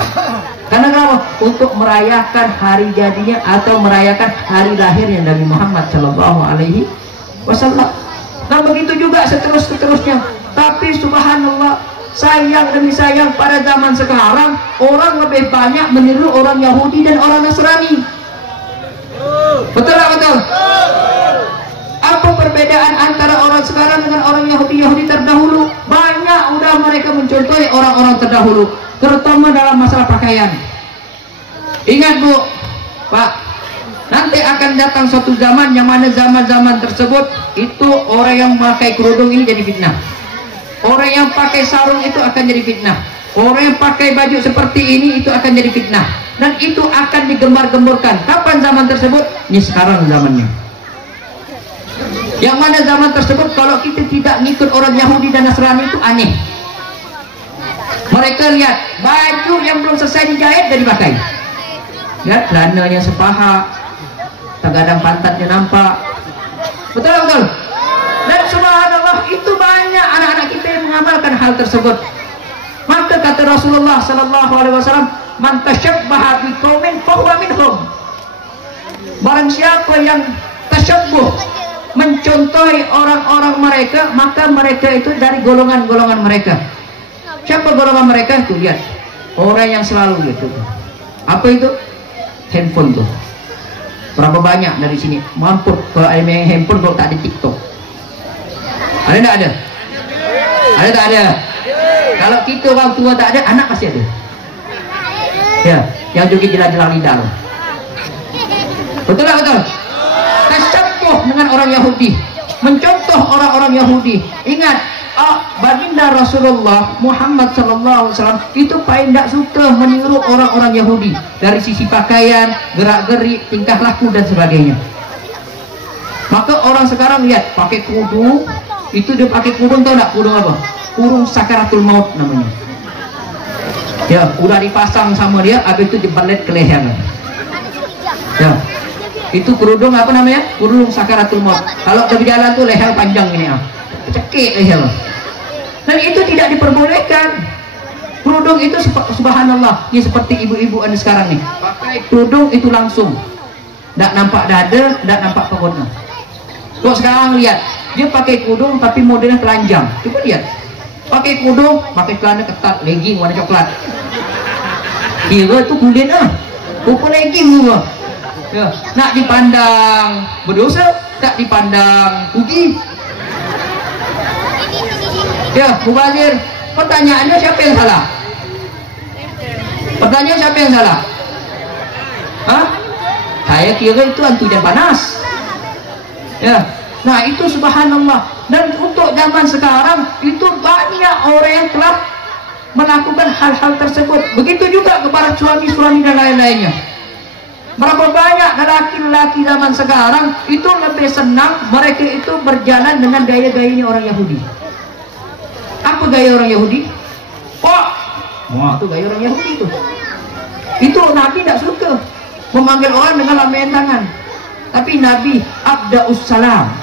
Karena kenapa? Untuk merayakan hari jadinya atau merayakan hari lahirnya Nabi Muhammad SAW. Dan begitu juga seterusnya. Tapi subhanallah, sayang demi sayang, pada zaman sekarang orang lebih banyak meniru orang Yahudi dan orang Nasrani. Betul tak betul? Apa perbedaan antara orang sekarang dengan orang Yahudi terdahulu? Banyak udah mereka mencontohi orang-orang terdahulu, terutama dalam masalah pakaian. Ingat Bu, Pak, nanti akan datang suatu zaman yang mana zaman tersebut itu orang yang memakai kerudung ini jadi fitnah. Orang yang pakai sarung itu akan jadi fitnah. Orang yang pakai baju seperti ini itu akan jadi fitnah. Dan itu akan digembar-gemborkan. Kapan zaman tersebut? Ini sekarang zamannya. Yang mana zaman tersebut kalau kita tidak ngikut orang Yahudi dan Nasrani itu aneh. Mereka lihat baju yang belum selesai dijahit dan dipakai. Lihat celananya sepaha, terkadang pantatnya nampak. Betul. Dan subhanallah, itu banyak anak-anak kita yang mengamalkan hal tersebut. Maka kata Rasulullah SAW, man tasyabbaha biqaumin fahuwa minhum. Barang siapa yang tasyabbuh, mencontohi orang-orang mereka, maka mereka itu dari golongan-golongan mereka. Siapa golongan mereka? Itu lihat, orang yang selalu gitu. Apa itu? Handphone tuh. Berapa banyak dari sini mampu kalau ada main handphone kalau tak ada TikTok? Ada tak ada? Ada tak ada? Kalau kita orang tua tak ada, anak masih ada. Ya, yang joget jelas-jelas lidah. Betul tak betul? Tasyabbuh dengan orang Yahudi, mencontoh orang-orang Yahudi. Ingat, baginda Rasulullah Muhammad SAW itu paling tidak suka meniru orang-orang Yahudi dari sisi pakaian, gerak-gerik, tingkah laku dan sebagainya. Maka orang sekarang lihat pakai kerudung, itu dia pakai kerudung, tahu tak kerudung apa? Kurung sakaratul maut namanya. Ya, udah dipasang sama dia, habis itu dibalet ke leher. Ya, itu kerudung apa namanya? Kerudung sakaratul maut. Kalau udah berjalan tuh leher panjang ini, cekik leher. Dan itu tidak diperbolehkan. Kerudung itu subhanallah, ini seperti ibu-ibu anda sekarang nih, pakai kerudung itu langsung, tidak nampak dada, tidak nampak perutnya. Kok sekarang lihat, dia pakai kerudung tapi modelnya telanjang. Coba lihat, pakai kerudung, pakai celana ketat, legging warna coklat. Kira itu kulit bukan legging semua. Ya, nak dipandang berdosa, tak dipandang rugi. Ya, mubazir. Pertanyaannya siapa yang salah? Pertanyaan siapa yang salah? Hah? Saya kira itu antunya panas. Ya. Nah, itu subhanallah. Dan untuk zaman sekarang itu banyak orang yang telah melakukan hal-hal tersebut. Begitu juga kepada suami-suami dan lain-lainnya. Berapa banyak lelaki-lelaki zaman sekarang itu lebih senang mereka itu berjalan dengan gaya-gayanya orang Yahudi. Apa gaya orang Yahudi? Oh, wah, itu gaya orang Yahudi itu. Itu Nabi tidak suka memanggil orang dengan lambaian tangan. Tapi Nabi abda'us salam.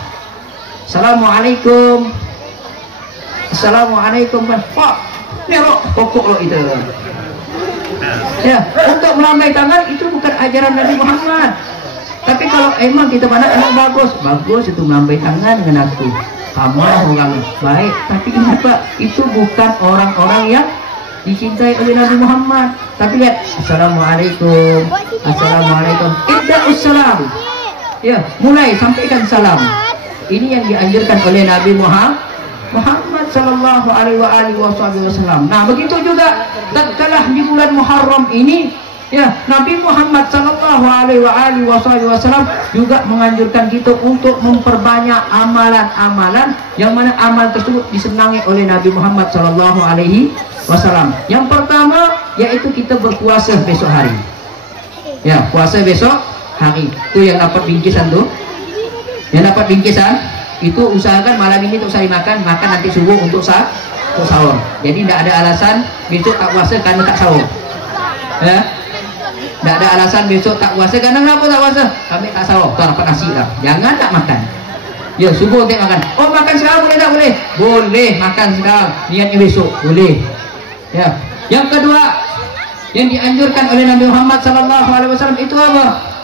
Assalamualaikum. Assalamualaikum. Pak, ini lo pokok lo itu. Ya, untuk melambai tangan itu bukan ajaran Nabi Muhammad. Tapi kalau emang kita pandang emang bagus itu melambai tangan dengan aku. Kamu orang baik, tapi ingat Pak, itu bukan orang-orang yang dicintai oleh Nabi Muhammad. Tapi lihat, assalamualaikum, assalamualaikum, ibda'us salam. Ya, mulai sampaikan salam. Ini yang dianjurkan oleh Nabi Muhammad sallallahu alaihi wasallam. Nah, begitu juga tatkala di bulan Muharram ini, ya, Nabi Muhammad sallallahu alaihi wasallam juga menganjurkan kita untuk memperbanyak amalan-amalan yang mana amal tersebut disenangi oleh Nabi Muhammad sallallahu alaihi wasallam. Yang pertama yaitu kita berpuasa besok hari. Ya, puasa besok hari. Itu yang dapat bingkisan tuh. Yang dapat bingkisan itu usahakan malam ini untuk saya makan nanti subuh untuk sahur. Jadi tidak ada alasan besok tak puasa karena tak sahur. Ya, tidak ada alasan besok tak puasa karena kenapa tak puasa? Kami tak sahur, tak dapat nasi lah. Jangan tak makan. Ya, subuh untuk makan. Oh, makan sekarang boleh tak boleh? Boleh makan sekarang. Niatnya besok boleh. Ya. Yang kedua yang dianjurkan oleh Nabi Muhammad SAW itu apa?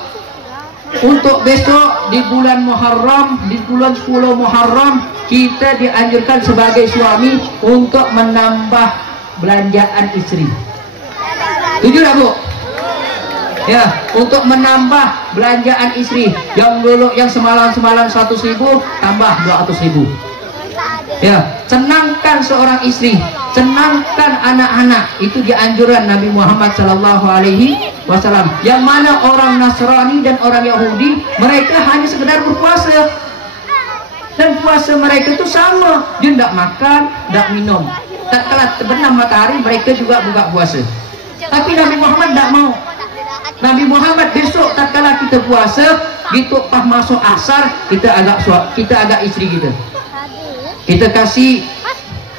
Untuk besok di bulan Muharram, di bulan 10 Muharram, kita dianjurkan sebagai suami untuk menambah belanjaan istri. Setuju tak, Bu? Ya, untuk menambah belanjaan istri. Yang dulu yang semalam 100.000 tambah 200.000. Ya, senangkan seorang istri, senangkan anak-anak. Itu dianjuran Nabi Muhammad SAW. Yang mana orang Nasrani dan orang Yahudi, mereka hanya sekedar berpuasa, dan puasa mereka itu sama, dia tidak makan, tidak minum. Tatkala terbenam matahari mereka juga buka puasa. Tapi Nabi Muhammad tidak mau. Nabi Muhammad besok tatkala kita puasa, gitu pas masuk asar kita agak istri kita kasih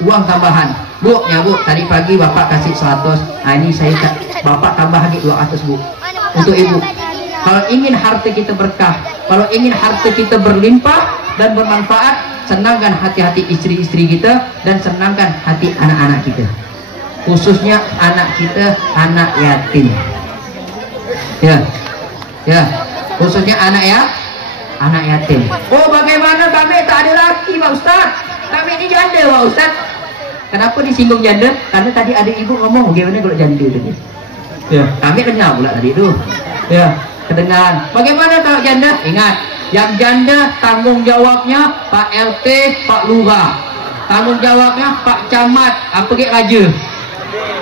uang tambahan. Bu, ya Bu, tadi pagi Bapak kasih 100. Nah, ini Bapak tambah lagi 200, Bu, untuk Ibu. Kalau ingin harta kita berkah, kalau ingin harta kita berlimpah dan bermanfaat, senangkan hati-hati istri-istri kita dan senangkan hati anak-anak kita, khususnya anak kita, anak yatim. Ya, khususnya anak yatim. Oh, bagaimana kami tak ada laki, Pak Ustaz? Kami ini janda, Pak Ustaz. Kenapa disinggung janda? Karena tadi ada ibu ngomong bagaimana kalau janda tadi. Ya, kami dengar pula tadi itu. Ya, kedengaran. Bagaimana kalau janda? Ingat, yang janda tanggung jawabnya Pak LT, Pak Lurah. Tanggung jawabnya Pak Camat, apa ke Raja.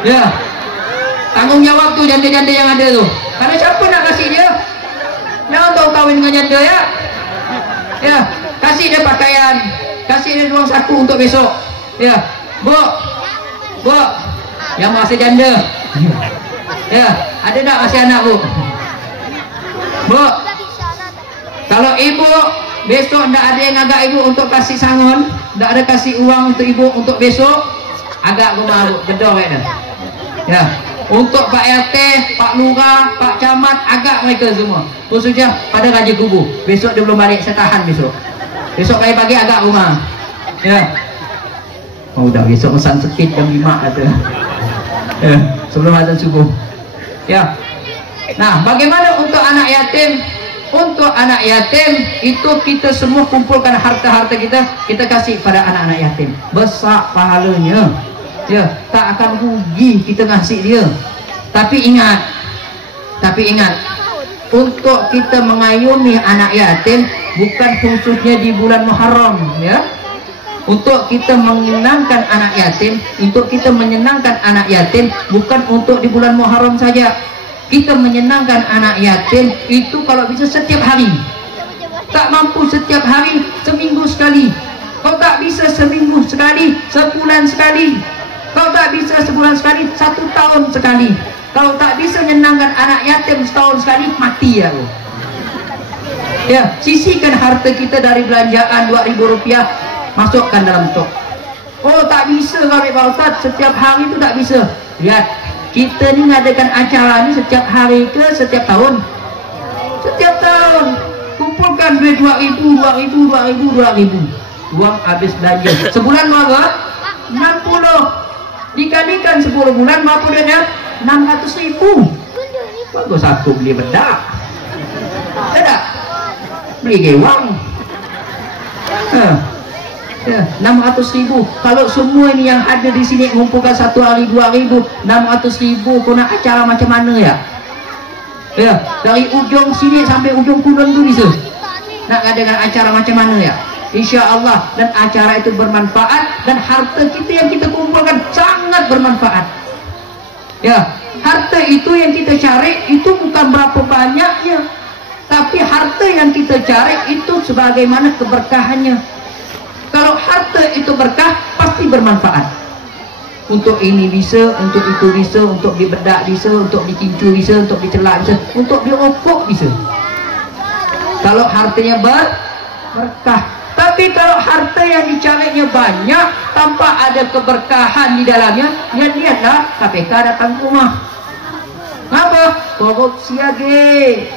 Ya. Tanggung jawab tuh janda-janda yang ada tuh. Karena siapa nak kasih dia? Jangan tahu kawin dengan janda ya. Ya, kasih dia pakaian, kasih dia uang saku untuk besok. Ya, Bu, yang masih janda. Ya, ada tak masih anak, Bu? Bu, kalau ibu besok tidak ada yang agak ibu untuk kasih sangon, tidak ada kasih uang untuk ibu untuk besok, agak gua mau gedor ya. Ya, untuk Pak RT, Pak Lurah, Pak Camat, agak mereka semua, khususnya pada Raja Kubu. Besok dia belum balik, saya tahan besok. Besok pagi-pagi agak rumah. Ya. Oh, udah besok pesan sekit jam 5 kata. Ya, sebelum azan subuh. Ya. Nah, bagaimana untuk anak yatim? Untuk anak yatim itu kita semua kumpulkan harta-harta kita kasih pada anak-anak yatim. Besar pahalanya. Ya, tak akan rugi kita ngasih dia. Tapi ingat, untuk kita mengayomi anak yatim bukan khususnya di bulan Muharram, ya. untuk kita menyenangkan anak yatim, untuk kita menyenangkan anak yatim, bukan untuk di bulan Muharram saja. Kita menyenangkan anak yatim itu kalau bisa setiap hari. Tak mampu setiap hari, seminggu sekali. Kalau tak bisa seminggu sekali, sebulan sekali. Kalau tak bisa sebulan sekali, 1 tahun sekali. Kalau tak bisa menyenangkan anak yatim setahun sekali, mati ya. Ya, sisihkan harta kita dari belanjaan 2.000 rupiah, masukkan dalam tok. Oh, tak bisa kami Pak Ustaz, setiap hari itu tak bisa. Lihat, kita ni mengadakan acara ni setiap hari ke setiap tahun? Setiap tahun. Kumpulkan duit 2.000. Uang habis belanja. Sebulan berapa? 60. Dikalikan 10 bulan, berapa duitnya? 600.000. Bagus aku beli bedak. Tidak? Beli gewang. Ya, 600.000. Kalau semua ini yang ada di sini mengumpulkan 1 hari 2.000, 600.000 kau nak acara macam mana ya? Ya, dari ujung sini sampai ujung kulon tu bisa. Nak adakan acara macam mana ya? Insya Allah, dan acara itu bermanfaat, dan harta kita yang kita kumpulkan sangat bermanfaat. Ya, harta itu yang kita cari itu bukan berapa banyaknya, tapi harta yang kita cari itu sebagaimana keberkahannya. Kalau harta itu berkah, pasti bermanfaat. Untuk ini bisa, untuk itu bisa, untuk dibedak bisa, untuk dikincu bisa, untuk dicelak bisa, untuk dirokok bisa. Kalau hartanya berkah. Tapi kalau harta yang dicarinya banyak tanpa ada keberkahan di dalamnya, lihatlah KPK datang ke rumah. Apa? Korupsi lagi.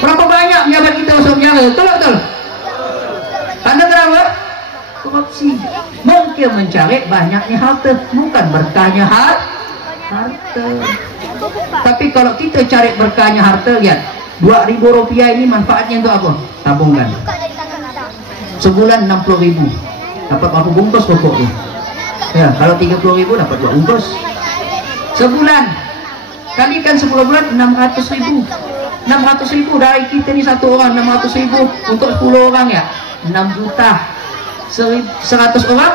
Berapa banyak pejabat kita masuk penjara? Betul? Tanda kenapa? Korupsi. Mungkin mencari banyaknya harta, bukan berkahnya harta. Tapi kalau kita cari berkahnya harta, lihat 2.000 rupiah ini manfaatnya untuk apa? Tabungan. Sebulan 60.000. Dapat berapa bungkus pokok tu? Ya, kalau 30.000 dapat 2 bungkus. Sebulan kalikan 10 bulan 600.000. 600.000 dari kita ni satu orang 600.000 untuk 10 orang ya 6 juta. 100 orang.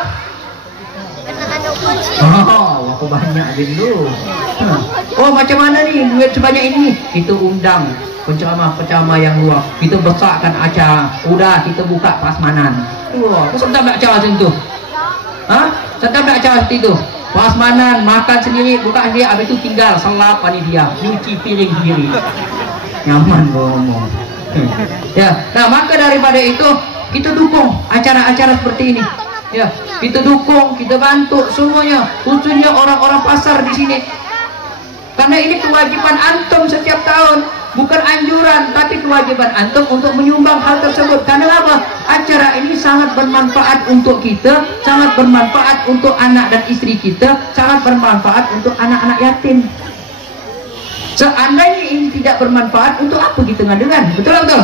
Oh, aku banyak dulu. Oh, macam mana ni duit sebanyak ini? Kita undang penceramah yang luar, kita besarkan acara, udah kita buka prasmanan. Wah, sedap tak acara macam tu? Sedap tak acara seperti tu? Prasmanan, makan sendiri, buka sendiri, habis itu tinggal selap panitia, nyuci piring sendiri. Nyaman ngomong. Ya, nah maka daripada itu kita dukung acara-acara seperti ini. Ya, kita dukung, kita bantu semuanya, khususnya orang-orang pasar di sini. Karena ini kewajiban antum setiap tahun, bukan anjuran, tapi kewajiban antum untuk menyumbang hal tersebut. Karena apa? Acara ini sangat bermanfaat untuk kita, sangat bermanfaat untuk anak dan istri kita, sangat bermanfaat untuk anak-anak yatim. Seandainya ini tidak bermanfaat, untuk apa kita ngadakan? Betul?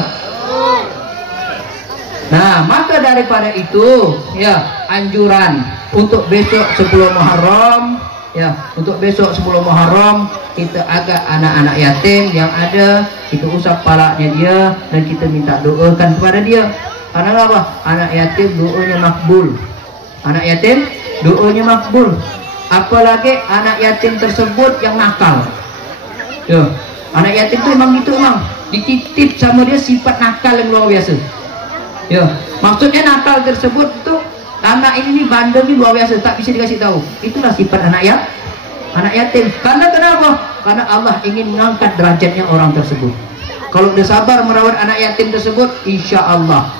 Nah, maka daripada itu, ya, anjuran untuk besok 10 Muharram. Ya, untuk besok 10 Muharram kita agak anak-anak yatim yang ada, kita usap palanya dia dan kita minta doakan kepada dia. Karena apa? Anak yatim doanya makbul. Anak yatim doanya makbul. Apalagi anak yatim tersebut yang nakal. Ya, anak yatim itu memang gitu, memang dititip sama dia sifat nakal yang luar biasa. Ya, maksudnya nakal tersebut itu anak ini bandel ni luar biasa, tak bisa dikasih tahu. Itulah sifat anak yatim. Karena kenapa? Karena Allah ingin mengangkat derajatnya orang tersebut. Kalau dia sabar merawat anak yatim tersebut, insya Allah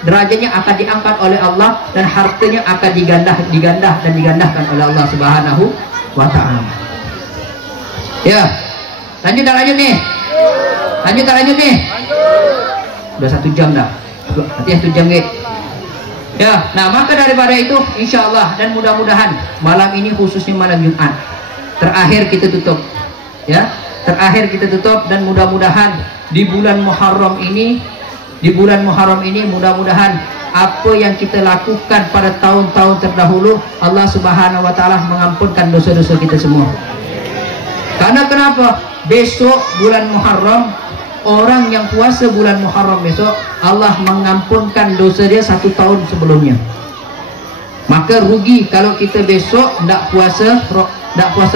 derajatnya akan diangkat oleh Allah dan hartanya akan digandahkan oleh Allah Subhanahu wa Ta'ala. Ya, lanjut nih. Lanjut nih. Udah 1 jam dah. Nanti 1 jam gitu. Ya, nah maka daripada itu insya Allah dan mudah-mudahan malam ini khususnya malam Jumat terakhir kita tutup, ya, dan mudah-mudahan di bulan Muharram ini mudah-mudahan apa yang kita lakukan pada tahun-tahun terdahulu Allah Subhanahu wa Ta'ala mengampunkan dosa-dosa kita semua. Karena kenapa? Besok bulan Muharram orang yang puasa bulan Muharram besok, Allah mengampunkan dosa dia 1 tahun sebelumnya. Maka rugi kalau kita besok tidak puasa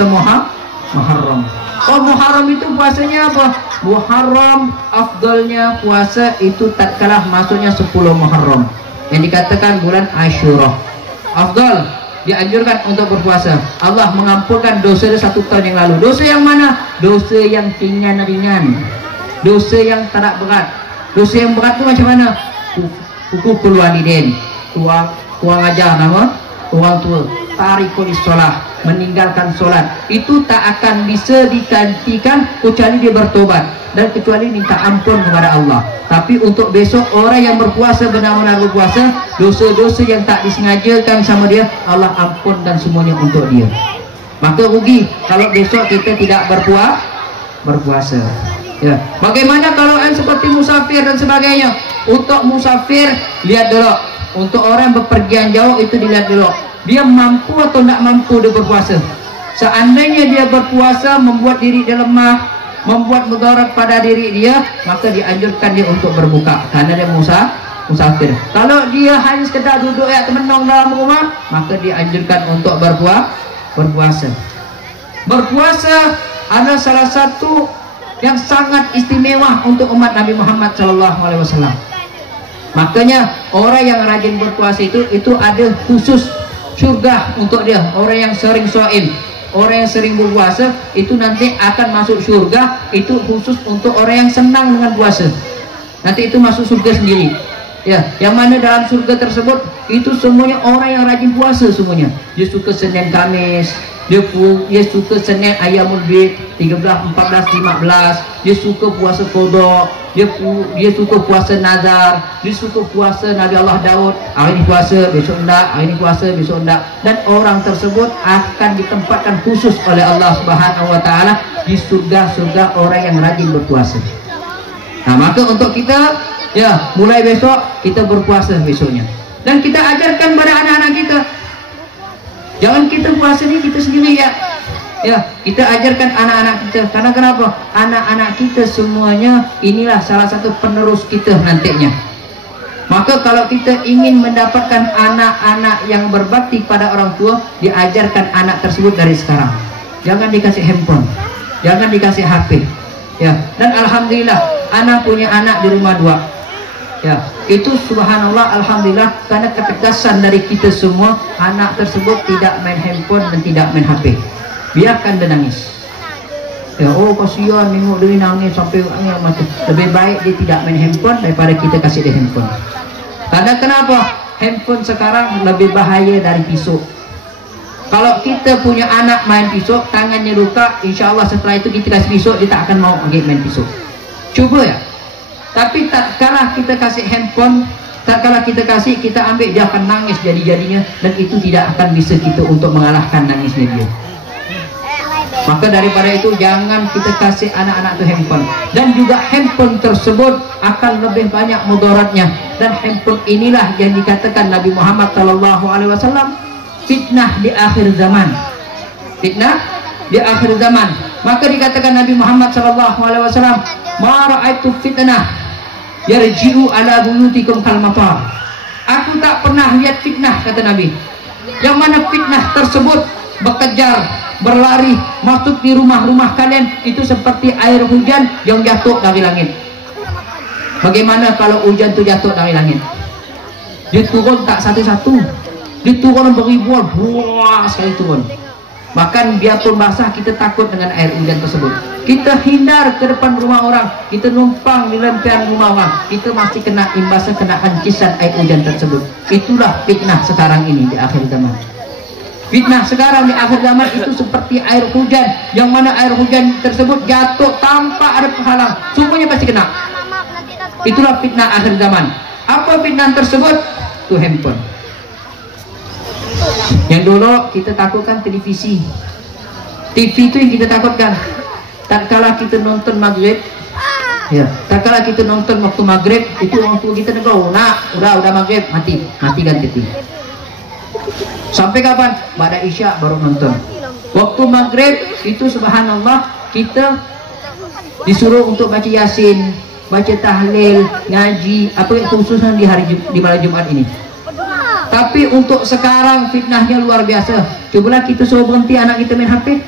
Muharram. Oh, Muharram itu puasanya apa? Muharram afdalnya puasa itu tatkala masuknya 10 Muharram, yang dikatakan bulan Asyura. Afdal, dianjurkan untuk berpuasa. Allah mengampunkan dosa 1 tahun yang lalu. Dosa yang mana? Dosa yang ringan-ringan, dosa yang tidak berat. Dosa yang berat itu macam mana? Hukukul walidain, kurang ajar nama orang tua, tarikulis sholat, meninggalkan sholat, itu tak akan bisa digantikan kecuali dia bertobat dan kecuali minta ampun kepada Allah. Tapi untuk besok orang yang berpuasa, benar-benar berpuasa, dosa-dosa yang tak disengajakan sama dia, Allah ampunkan semuanya untuk dia. Maka rugi kalau besok kita tidak berpuasa. Ya. Bagaimana kalau seperti musafir dan sebagainya? Untuk musafir lihat dulu. Untuk orang bepergian jauh itu dilihat dulu, dia mampu atau tidak mampu dia berpuasa. Seandainya dia berpuasa membuat diri dia lemah, membuat mudarat pada diri dia, maka dianjurkan dia untuk berbuka karena dia musafir. Kalau dia hanya sekedar duduk menong dalam rumah, maka dianjurkan untuk berpuasa. Berpuasa adalah salah satu yang sangat istimewa untuk umat Nabi Muhammad SAW. Makanya orang yang rajin berpuasa itu ada khusus surga untuk dia. Orang yang sering shaim, orang yang sering berpuasa itu nanti akan masuk surga. Itu khusus untuk orang yang senang dengan puasa. Nanti itu masuk surga sendiri. Ya, yang mana dalam surga tersebut itu semuanya orang yang rajin puasa semuanya. Dia suka Senin Kamis, dia suka Senin Ayyamul Bid 13, 14, 15. Dia suka puasa kodok, dia suka puasa nazar, dia suka puasa Nabi Allah Daud. Hari ini puasa, besok enggak, hari ini puasa, besok enggak. Dan orang tersebut akan ditempatkan khusus oleh Allah Subhanahu wa taala di surga-surga orang yang rajin berpuasa. Nah, maka untuk kita, ya, mulai besok kita berpuasa besoknya. Dan kita ajarkan pada anak-anak kita. Jangan kita puasa ini kita sendiri ya. Ya, kita ajarkan anak-anak kita. Karena kenapa? Anak-anak kita semuanya inilah salah satu penerus kita nantinya. Maka kalau kita ingin mendapatkan anak-anak yang berbakti pada orang tua, diajarkan anak tersebut dari sekarang. Jangan dikasih handphone, jangan dikasih HP. Ya, dan alhamdulillah anak punya anak di rumah 2. Ya, itu subhanallah, alhamdulillah, karena ketegasan dari kita semua, anak tersebut tidak main handphone dan tidak main HP. Biarkan dia nangis. Ya, oh kasihan nengok dia nangis sampai macam. Lebih baik dia tidak main handphone daripada kita kasih dia handphone. Karena kenapa? Handphone sekarang lebih bahaya dari pisau. Kalau kita punya anak main pisau, tangannya luka, insya Allah setelah itu kita kasih pisau, dia tak akan mau main pisau. Coba ya. Tapi tak kalah kita kasih handphone, tak kalah kita kasih, kita ambil, dia akan nangis jadi-jadinya, dan itu tidak akan bisa kita untuk mengalahkan nangisnya dia. Maka daripada itu jangan kita kasih anak-anak itu handphone. Dan juga handphone tersebut akan lebih banyak mudaratnya. Dan handphone inilah yang dikatakan Nabi Muhammad SAW fitnah di akhir zaman. Fitnah di akhir zaman. Maka dikatakan Nabi Muhammad SAW, ma ra'aitu fitnah yarji'u ala buyutikum kal matar. Aku tak pernah lihat fitnah, kata Nabi, yang mana fitnah tersebut bekejar, berlari, masuk di rumah-rumah kalian itu seperti air hujan yang jatuh dari langit. Bagaimana kalau hujan itu jatuh dari langit? Dia turun tak satu-satu, dia turun beribuan, buah sekali turun. Bahkan biarpun basah, kita takut dengan air hujan tersebut. Kita hindar ke depan rumah orang, kita numpang di lempian rumah orang, kita masih kena imbasnya, kena hancisan air hujan tersebut. Itulah fitnah sekarang ini di akhir zaman. Fitnah sekarang di akhir zaman itu seperti air hujan, yang mana air hujan tersebut jatuh tanpa ada penghalang, semuanya pasti kena. Itulah fitnah akhir zaman. Apa fitnah tersebut? Itu handphone. Yang dulu kita takutkan televisi. TV itu yang kita takutkan. Tak kala kita nonton maghrib, ya, tak kala kita nonton waktu maghrib, itu waktu kita nego, nah udah maghrib, matikan TV. Sampai kapan? Pada Isya baru nonton. Waktu maghrib itu subhanallah kita disuruh untuk baca Yasin, baca tahlil, ngaji, apa itu khususnya di malam Jumat ini. Tapi untuk sekarang fitnahnya luar biasa. Cobalah kita suruh berhenti anak kita main HP.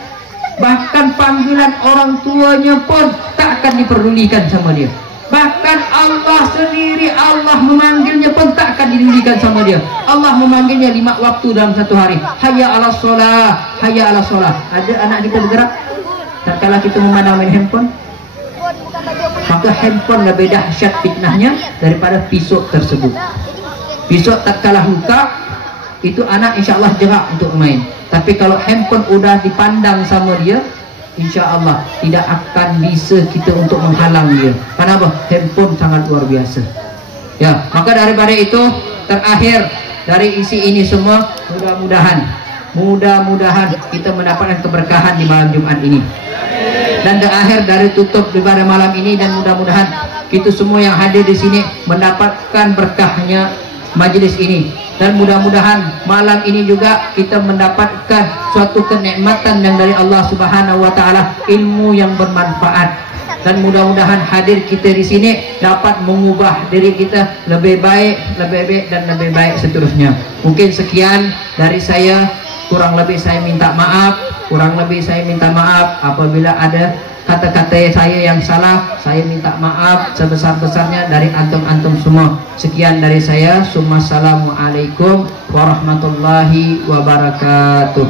Bahkan panggilan orang tuanya pun tak akan diperdulikan sama dia. Bahkan Allah sendiri, Allah memanggilnya pun tak akan didulikan sama dia. Allah memanggilnya 5 waktu dalam satu hari. Hayya ala sholah, hayya ala sholah. Ada anak kita bergerak tak kala kita memandang main handphone. Maka handphone lebih dahsyat fitnahnya daripada pisau tersebut. Pisau tak kalah luka, itu anak insya Allah jerak untuk main. Tapi kalau handphone udah dipandang sama dia, insya Allah tidak akan bisa kita untuk menghalang dia. Kenapa? Handphone sangat luar biasa. Ya, maka daripada itu terakhir dari isi ini semua, mudah-mudahan kita mendapatkan keberkahan di malam Jumat ini. Dan terakhir dari tutup pada malam ini, dan mudah-mudahan kita semua yang hadir di sini mendapatkan berkahnya majelis ini. Dan mudah-mudahan malam ini juga kita mendapatkan suatu kenikmatan yang dari Allah Subhanahu wa taala, ilmu yang bermanfaat. Dan mudah-mudahan hadir kita di sini dapat mengubah diri kita lebih baik dan lebih baik seterusnya. Mungkin sekian dari saya, kurang lebih saya minta maaf apabila ada kata-kata saya yang salah. Saya minta maaf sebesar-besarnya dari antum-antum semua. Sekian dari saya. Assalamualaikum warahmatullahi wabarakatuh.